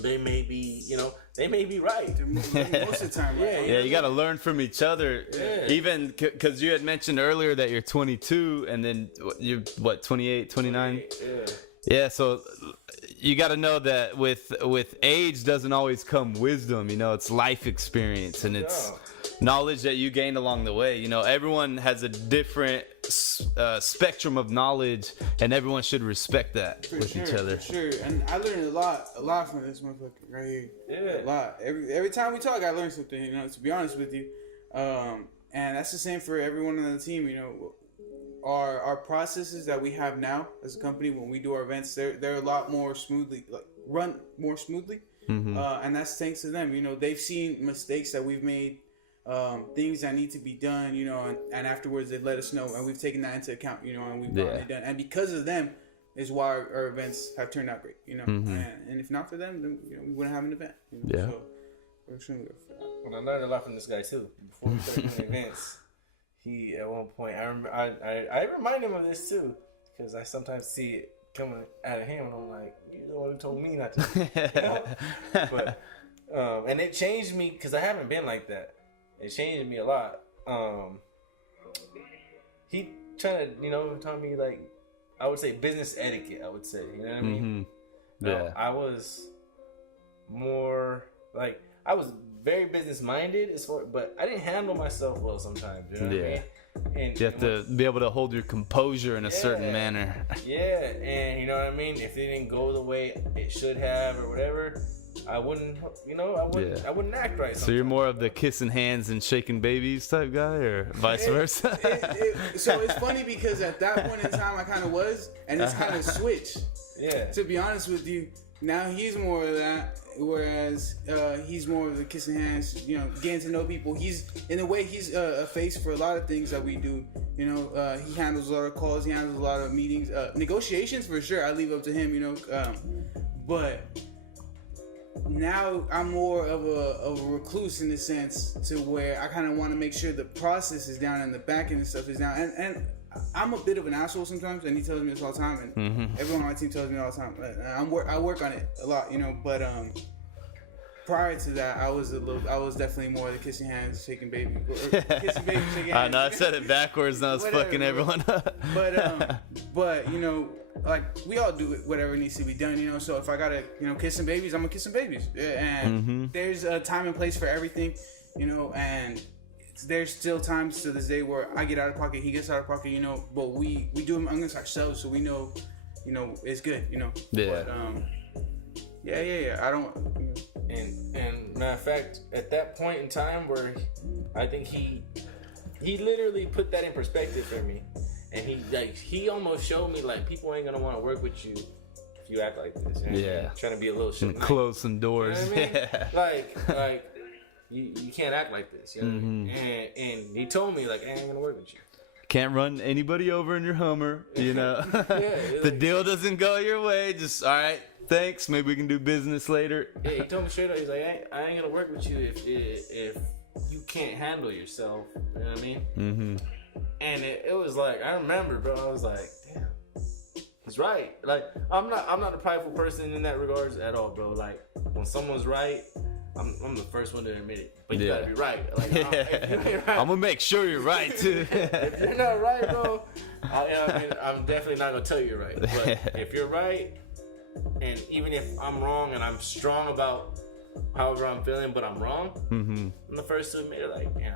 they may be, you know, they may be right. Most of the time, right? Yeah, Yeah, you got to learn from each other. Yeah. Even because you had mentioned earlier that you're 22 and then you're, 28, 29? Yeah. Yeah, so you got to know that with age doesn't always come wisdom. You know, it's life experience and it's knowledge that you gained along the way. You know, everyone has a different spectrum of knowledge, and everyone should respect that with each other. For sure, and I learned a lot from this motherfucker right here. Yeah. A lot. Every time we talk, I learn something. You know, to be honest with you, and that's the same for everyone on the team. You know, our processes that we have now as a company when we do our events, they're a lot more smoothly, like run more smoothly, and that's thanks to them. You know, they've seen mistakes that we've made. Things that need to be done, you know, and afterwards they let us know, and we've taken that into account, you know, and we've gotten it done. And because of them, is why our events have turned out great, you know. And if not for them, then you know we wouldn't have an event. You know? Yeah. So we're extremely grateful for that. Well, I learned a lot from this guy too. Before we started doing events, he at one point I remind him of this too because I sometimes see it coming out of him, and I'm like, you're the one who told me not to. You know? But and it changed me because I haven't been like that. It changed me a lot. He tried to, you know, taught me like, I would say business etiquette. I would say, you know what I mean? Yeah. I was more like I was very business minded, but I didn't handle myself well sometimes. You know what I mean? And you have to be able to hold your composure in a certain manner. Yeah, and you know what I mean. If it didn't go the way it should have or whatever, I wouldn't, you know, I wouldn't act right. So you're more of the kissing hands and shaking babies type guy, or vice versa? So it's funny because at that point in time I kind of was, and it's kind of switched. Yeah. To be honest with you, now he's more of that, whereas he's more of the kissing hands, you know, getting to know people. He's, in a way, he's a face for a lot of things that we do. You know, he handles a lot of calls, he handles a lot of meetings, negotiations for sure. I leave up to him, you know, but. Now I'm more of a recluse in the sense to where I kind of want to make sure the process is down and the back end and stuff is down. And I'm a bit of an asshole sometimes, and he tells me this all the time, and everyone on my team tells me all the time. I work on it a lot, you know. But prior to that, I was definitely more the kissing hands, shaking baby, kissing baby, shaking hands. I know I said it backwards, and I was fucking everyone up. But you know. Like, we all do whatever needs to be done, you know. So if I gotta, you know, kiss some babies, I'm gonna kiss some babies. And there's a time and place for everything, you know. And there's still times to this day where I get out of pocket, he gets out of pocket, you know. But we do them amongst ourselves, so we know, you know, it's good, you know. Yeah. But yeah. I don't. You know. And matter of fact, at that point in time where I think he literally put that in perspective for me. And he almost showed me like people ain't gonna want to work with you if you act like this. You know? Yeah, trying to be a little shit. And close some doors. You know what I mean? Yeah. Like you can't act like this. You know what I mean? And he told me like I ain't gonna work with you. Can't run anybody over in your Hummer. You know, the deal doesn't go your way. Just all right. Thanks. Maybe we can do business later. Yeah, he told me straight up. He's like, I ain't gonna work with you if you can't handle yourself. You know what I mean? And it was like, I remember, bro, I was like, damn, he's right. Like, I'm not a prideful person in that regards at all, bro. Like, when someone's right, I'm the first one to admit it. But you gotta be right. Like, if you ain't right, I'm gonna make sure you're right, too. If you're not right, bro, I'm definitely not gonna tell you you're right. But if you're right, and even if I'm wrong and I'm strong about however I'm feeling, but I'm wrong, I'm the first to admit it, like, damn.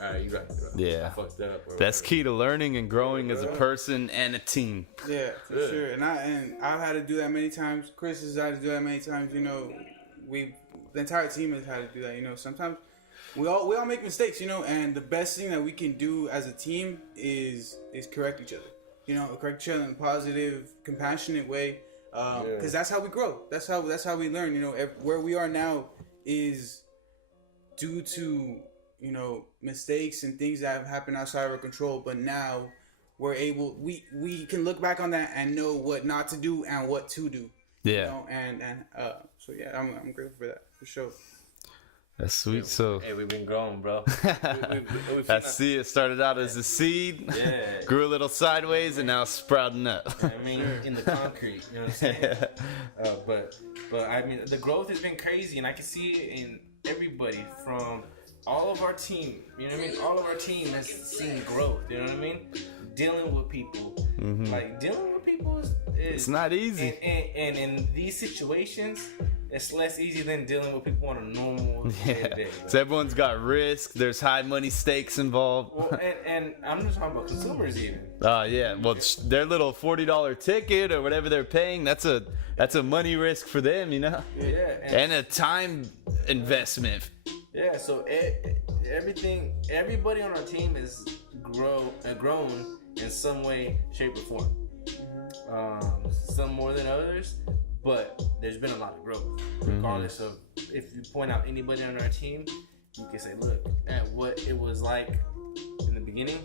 All right, you're right. Yeah. I fucked that up. That's key to learning and growing as a person and a team. Yeah, for sure. And I've had to do that many times. Chris has had to do that many times. You know, the entire team has had to do that. You know, sometimes we all make mistakes. You know, and the best thing that we can do as a team is correct each other. You know, correct each other in a positive, compassionate way. because that's how we grow. That's how we learn. You know, where we are now is due to, you know, mistakes and things that have happened outside of our control. But now we're able, we can look back on that and know what not to do and what to do. Yeah. You know? And so yeah, I'm grateful for that, for sure. That's sweet. So Hey, we've been growing, bro. I see it started out as a seed, Yeah. grew a little sideways, and now it's sprouting up. I mean, in the concrete, you know what I'm saying? But I mean, the growth has been crazy, and I can see it in everybody from all of our team. You know what I mean? All of our team has seen growth. You know what I mean? Dealing with people, like dealing with people is It's not easy. and in these situations, it's less easy than dealing with people on a normal day. So everyone's got risk. There's high money stakes involved. Well, and I'm just talking about consumers even. Yeah. Well, their little $40 ticket or whatever they're paying, that's a money risk for them, you know. Yeah. And a time investment. Yeah, so everybody on our team is grown in some way, shape, or form. Some more than others, but there's been a lot of growth. Regardless of if you point out anybody on our team, you can say, look at what it was like in the beginning,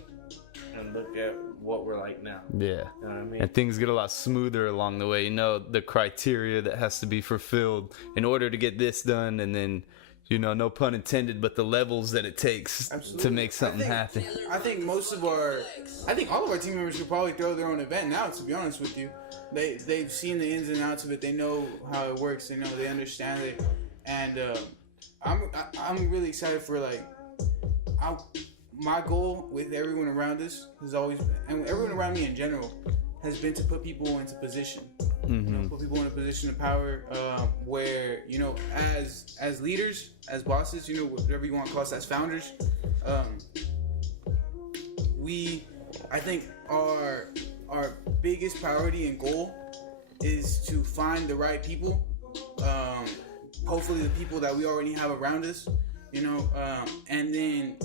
and look at what we're like now. Yeah. You know what I mean? And things get a lot smoother along the way. You know, the criteria that has to be fulfilled in order to get this done, and then, you know, no pun intended, but the levels that it takes to make something happen. I think all of our team members could probably throw their own event now, to be honest with you. They've seen the ins and outs of it. They know how it works. They understand it. And I'm really excited for, like, my goal with everyone around us has always been, and everyone around me in general, has been to put people into position. You know, put people in a position of power, where, you know, as leaders, as bosses, you know, whatever you want to call us, as founders, I think our biggest priority and goal is to find the right people, hopefully the people that we already have around us, you know, and then,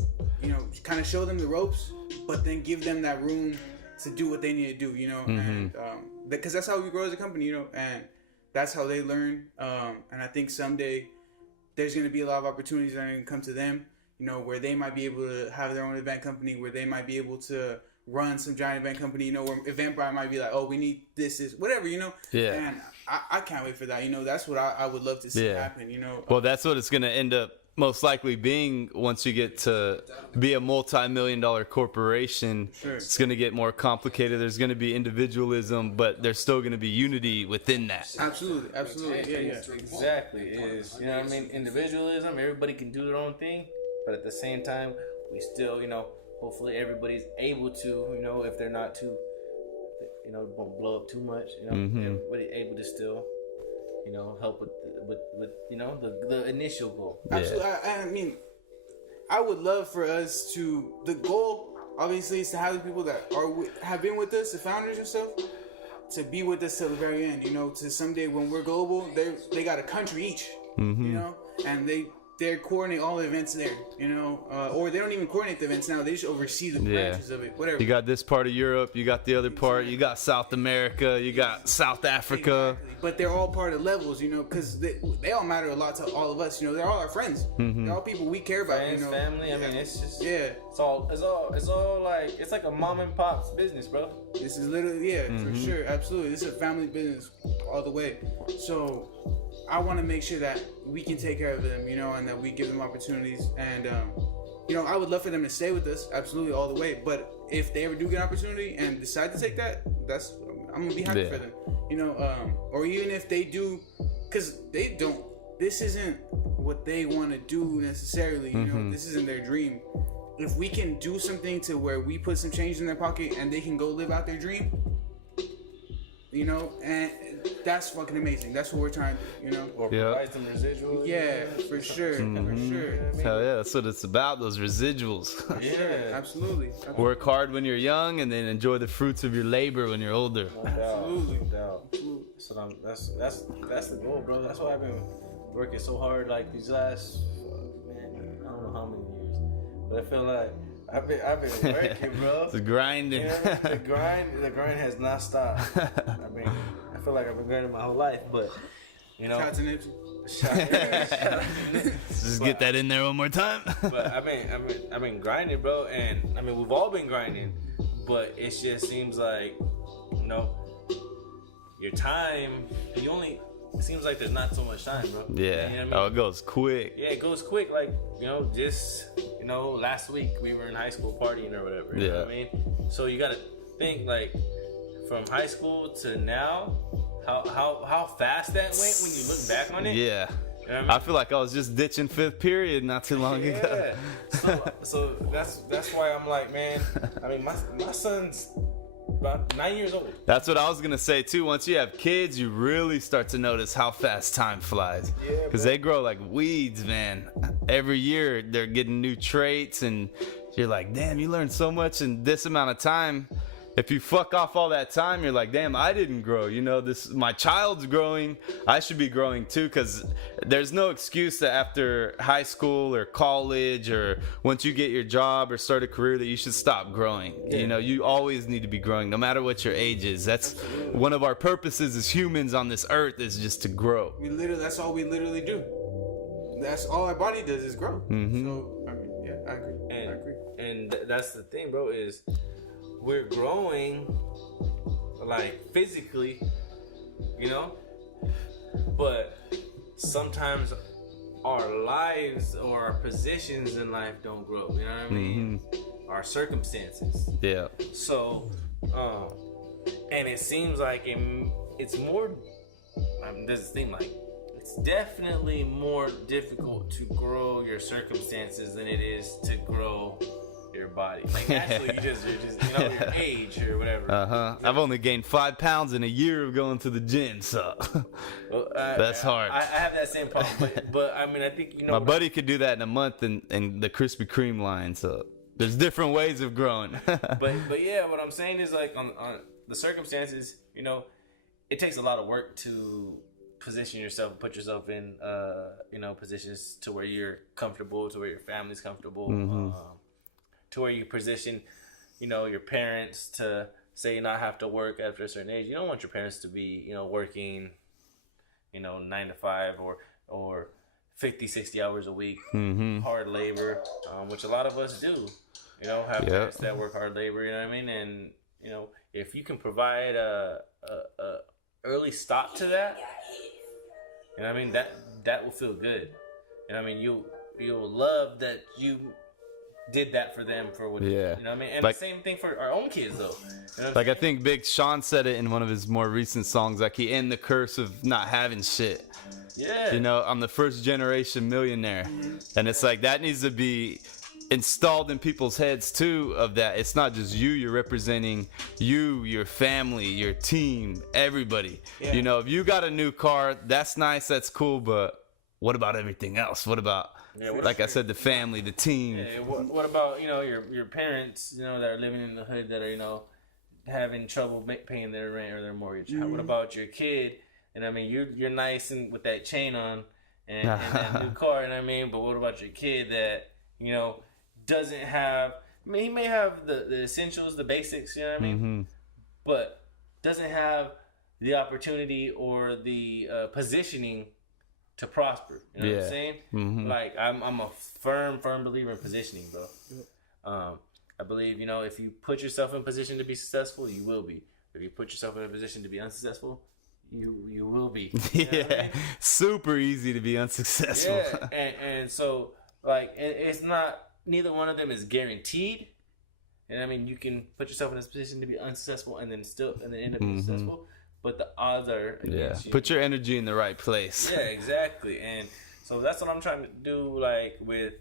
you know, kind of show them the ropes, but then give them that room to do what they need to do, you know, and because that's how we grow as a company, you know, and that's how they learn. And I think someday there's going to be a lot of opportunities that are going to come to them, you know, where they might be able to have their own event company, where they might be able to run some giant event company, you know, where Eventbrite might be like, oh, we need this, whatever, you know. Yeah. And I can't wait for that, you know. That's what I would love to see happen, you know. Well, that's what it's going to end up most likely being once you get to be a multi-million-dollar corporation. Sure. It's going to get more complicated. There's going to be individualism, but there's still going to be unity within that. Absolutely. Yeah. Exactly. Is, you know what I mean? Individualism, everybody can do their own thing, but at the same time, we still, you know, hopefully everybody's able to, you know, if they're not too, you know, won't blow up too much, you know, everybody able to still, you know, help with you know, the initial goal. Yeah. Absolutely. I mean, I would love for us to, the goal obviously is to have the people that have been with us, the founders and stuff, to be with us till the very end, you know, to someday when we're global, they got a country each, you know, and they coordinate all the events there, you know, or they don't even coordinate the events now. They just oversee the branches of it, whatever. You got this part of Europe, you got the other part, you got South America, you got South Africa. Exactly. But they're all part of levels, you know, because they all matter a lot to all of us. You know, they're all our friends. They're all people we care about. Friends, you know, family. I mean, it's just it's all like, it's like a mom and pop's business, bro. This is literally for sure, absolutely. This is a family business all the way. So I want to make sure that we can take care of them, you know, and that we give them opportunities. And, you know, I would love for them to stay with us, absolutely, all the way. But if they ever do get an opportunity and decide to take that, I'm going to be happy for them, you know. Or even if they do, because this isn't what they want to do necessarily, you know, this isn't their dream. If we can do something to where we put some change in their pocket and they can go live out their dream, you know, and that's fucking amazing. That's what we're trying to do, you know. Or provide some residuals. Yeah, for sure, for sure. Hell yeah, that's what it's about, those residuals. Yeah, absolutely. Work hard when you're young and then enjoy the fruits of your labor when you're older. Absolutely. No doubt. So that's the goal, bro. That's why I've been working so hard like these last, man, I don't know how many years. But I I've been working, bro. It's grinding. You know, the grind has not stopped. I mean, I feel like I've been grinding my whole life, but you know. Shout out to Nipsey. Just get that in there one more time. But I've been grinding, bro, and I mean we've all been grinding, but it just seems like, you know, your time. It seems like there's not so much time, bro. Yeah. You know what I mean? Oh, it goes quick. Yeah, it goes quick. Like, you know, just, you know, last week we were in high school partying or whatever. You know what I mean? So you gotta think, like, from high school to now, how fast that went when you look back on it. Yeah. You know what I mean? I feel like I was just ditching fifth period not too long ago. So that's why I'm like, man, I mean, my son's about 9 years old. That's what I was gonna say too. Once you have kids, you really start to notice how fast time flies. Yeah, because they grow like weeds, man. Every year they're getting new traits, and you're like, damn, you learned so much in this amount of time. If you fuck off all that time, you're like, damn, I didn't grow. You know, my child's growing. I should be growing too, because there's no excuse that after high school or college or once you get your job or start a career that you should stop growing. Yeah. You know, you always need to be growing, no matter what your age is. That's one of our purposes as humans on this earth, is just to grow. That's all we literally do. That's all our body does is grow. Mm-hmm. So, I mean, yeah, I agree. And that's the thing, bro, is we're growing, like, physically, you know, but sometimes our lives or our positions in life don't grow, you know what I mean? Mm-hmm. Our circumstances. Yeah. So, and it seems like it's more, doesn't seem like, it's definitely more difficult to grow your circumstances than it is to grow your body. Like, naturally, you're just you know, your age or whatever. Uh-huh. I've only gained 5 pounds in a year of going to the gym, so that's hard. I have that same problem, but I mean, I think, you know, my buddy could do that in a month in the Krispy Kreme line. So there's different ways of growing. but yeah, what I'm saying is, like, on the circumstances, you know, it takes a lot of work to position yourself, put yourself in, you know, positions to where you're comfortable, to where your family's comfortable. Mm-hmm. To where you position, you know, your parents to say not have to work after a certain age. You don't want your parents to be, you know, working, you know, 9 to 5 or 50, 60 hours a week, mm-hmm. hard labor, which a lot of us do. You know, have parents that work hard labor. You know what I mean? And, you know, if you can provide a early stop to that, you know what I mean, that will feel good. And I mean, you'll love that you did that for them for what you know what I mean? And like, the same thing for our own kids, though. You know like, I think Big Sean said it in one of his more recent songs, like, he ended the curse of not having shit. Yeah. You know, I'm the first generation millionaire. And it's like, that needs to be installed in people's heads too, of that it's not just you're representing you, your family, your team, everybody. You know, if you got a new car, that's nice, that's cool, but what about everything else? What about, like I said, the family, the team? Yeah, what about, you know, your parents, you know, that are living in the hood, that are, you know, having trouble paying their rent or their mortgage? Mm-hmm. What about your kid? And I mean, you're nice and with that chain on and that new car, and I mean, but what about your kid that, you know, doesn't have, I mean, he may have the essentials, the basics, you know what I mean? Mm-hmm. But doesn't have the opportunity or the positioning to prosper. You know what I'm saying? Mm-hmm. Like, I'm a firm believer in positioning, bro. I believe, you know, if you put yourself in a position to be successful, you will be. If you put yourself in a position to be unsuccessful, you will be. You know what I mean? Super easy to be unsuccessful. Yeah, and so, like, it's not, neither one of them is guaranteed. And I mean, you can put yourself in this position to be unsuccessful and then end up being successful. But the odds are against you. Put your energy in the right place. Yeah, exactly. And so that's what I'm trying to do, like, with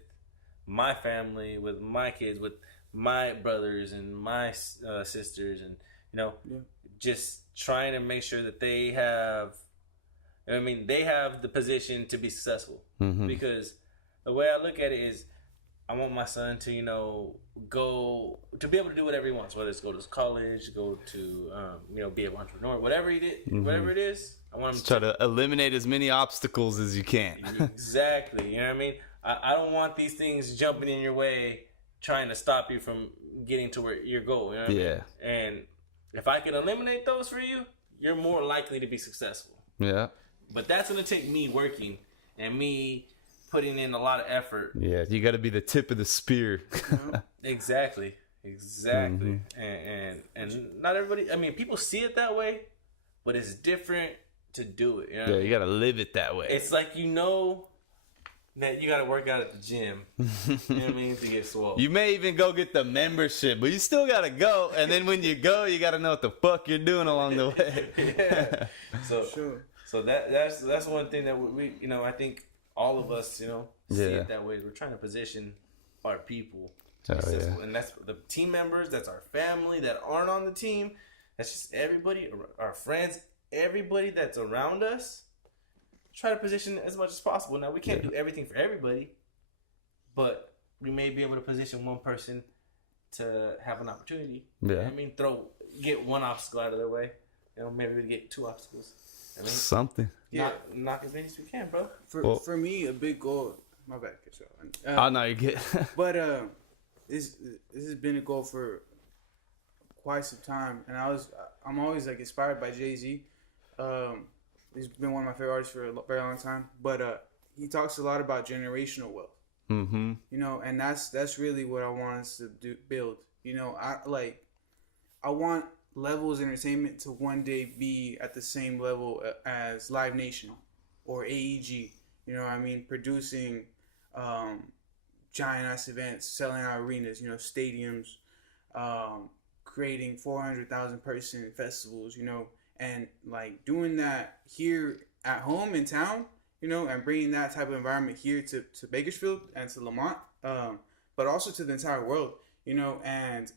my family, with my kids, with my brothers and my sisters, and, you know, just trying to make sure that they have, I mean, they have the position to be successful. Mm-hmm. Because the way I look at it is, I want my son to, you know, go to be able to do whatever he wants, whether it's go to college, go to, you know, be an entrepreneur, whatever he did, whatever it is. I want him to try to eliminate as many obstacles as you can. Exactly. You know what I mean? I don't want these things jumping in your way, trying to stop you from getting to where your goal. You know what I mean? And if I can eliminate those for you, you're more likely to be successful. Yeah. But that's going to take me working and me putting in a lot of effort. Yeah, you got to be the tip of the spear. Exactly. And not everybody, I mean, people see it that way, but it's different to do it. You know what I mean? You got to live it that way. It's like, you know that you got to work out at the gym. You know what I mean? To get swole. You may even go get the membership, but you still got to go. And then when you go, you got to know what the fuck you're doing along the way. Yeah. So that's one thing that we you know, I think all of us, you know, see it that way. We're trying to position our people to be successful. And that's the team members, that's our family that aren't on the team. That's just everybody, our friends, everybody that's around us. Try to position as much as possible. Now, we can't do everything for everybody, but we may be able to position one person to have an opportunity. Yeah. You know what I mean, get one obstacle out of their way. You know, maybe we get 2 obstacles. I mean, something. knock as many as we can, bro. For me, a big goal. My bad. Oh no, you get. But this has been a goal for quite some time, and I'm always like inspired by Jay-Z. He's been one of my favorite artists for a very long time, but he talks a lot about generational wealth. Mm-hmm. You know, and that's really what I want us to build. You know, I want Levels Entertainment to one day be at the same level as Live Nation or AEG. You know what I mean? Producing giant ass events, selling out arenas, you know, stadiums, creating 400,000 person festivals, you know, and like doing that here at home in town, you know, and bringing that type of environment here to Bakersfield and to Lamont, but also to the entire world, you know, and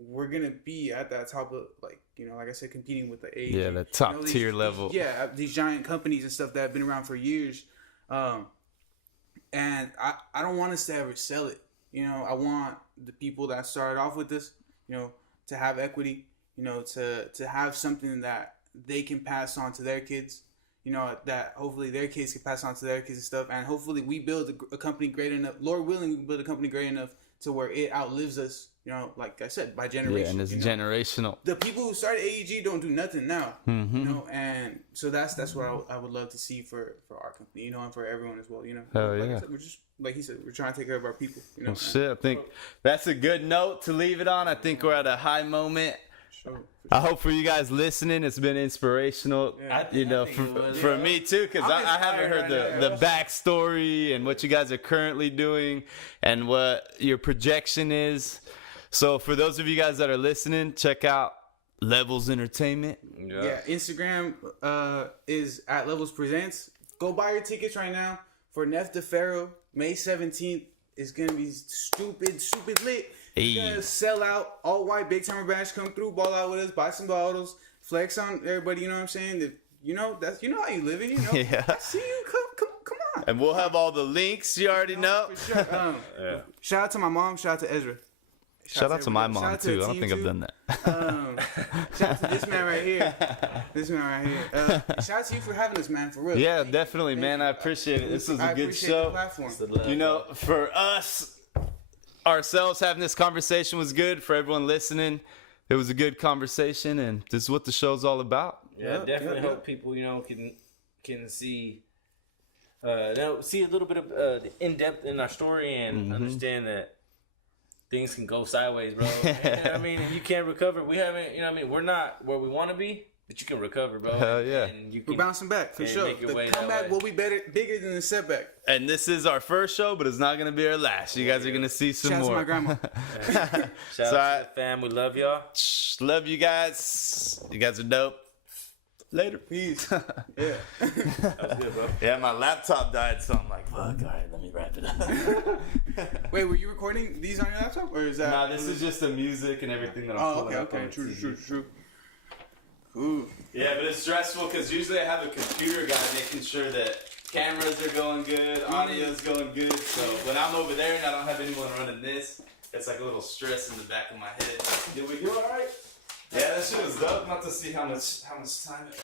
we're gonna be at that top of, like, you know, like I said, competing with the AEG. Yeah, the top, you know, tier level. These giant companies and stuff that have been around for years. And I don't want us to ever sell it. You know, I want the people that started off with this, you know, to have equity, you know, to have something that they can pass on to their kids, you know, that hopefully their kids can pass on to their kids and stuff. And hopefully we build a company great enough, Lord willing, we build a company great enough to where it outlives us, you know, like I said, by generation. Yeah, and it's generational. The people who started AEG don't do nothing now, you know, and so that's what I would love to see for our company, you know, and for everyone as well, you know. Hell like yeah. I said, we're just, like he said, we're trying to take care of our people, you know. Well, shit, I think that's a good note to leave it on. I think we're at a high moment. Sure. I hope for you guys listening, it's been inspirational, you know, for me too, because I haven't heard the backstory and what you guys are currently doing and what your projection is. So for those of you guys that are listening, check out Levels Entertainment. Yeah, Instagram is at Levels Presents. Go buy your tickets right now for Nef DeFaro. May 17th is going to be stupid lit. It's going to sell out. All white, big timer bash. Come through, ball out with us, buy some bottles, flex on everybody, you know what I'm saying? You know, that's, you know how you living, you know? Yeah. I see you, come on. And we'll have all the links, you already know. For sure. Shout out to my mom, shout out to Ezra. Shout out to my mom, Shout out to too. the I don't team, think I've too. done that. Shout out to this man right here. Shout out to you for having us, man, for real. Yeah, definitely, man. I appreciate it. This was a good appreciate show. the platform. You know, for us, ourselves having this conversation was good. For everyone listening, it was a good conversation, and this is what the show's all about. Yeah, definitely hope people, you know, can see see a little bit of the in-depth in our story and understand that things can go sideways, bro. And, I mean, you can't recover. We haven't, you know what I mean? We're not where we want to be, but you can recover, bro. Hell yeah. And you We're can bouncing back, for and sure. make your The way that comeback way. will be bigger than the setback. And this is our first show, but it's not going to be our last. You guys are going to see some Shout out to more. my grandma. Shout out to the fam. We love y'all. Love you guys. You guys are dope. Later. Peace. Yeah. That was good, bro. Yeah, my laptop died, so I'm like, fuck, all right, let me wrap it up. Wait, were you recording these on your laptop? Or is that... Nah, this is just the music and everything that I'm Oh, pulling up okay. on True. Cool. Yeah, but it's stressful because usually I have a computer guy making sure that cameras are going good, audio's going good. So when I'm over there and I don't have anyone running this, it's like a little stress in the back of my head. Did we do all right? Yeah, that shit was dope. Not to see how much time it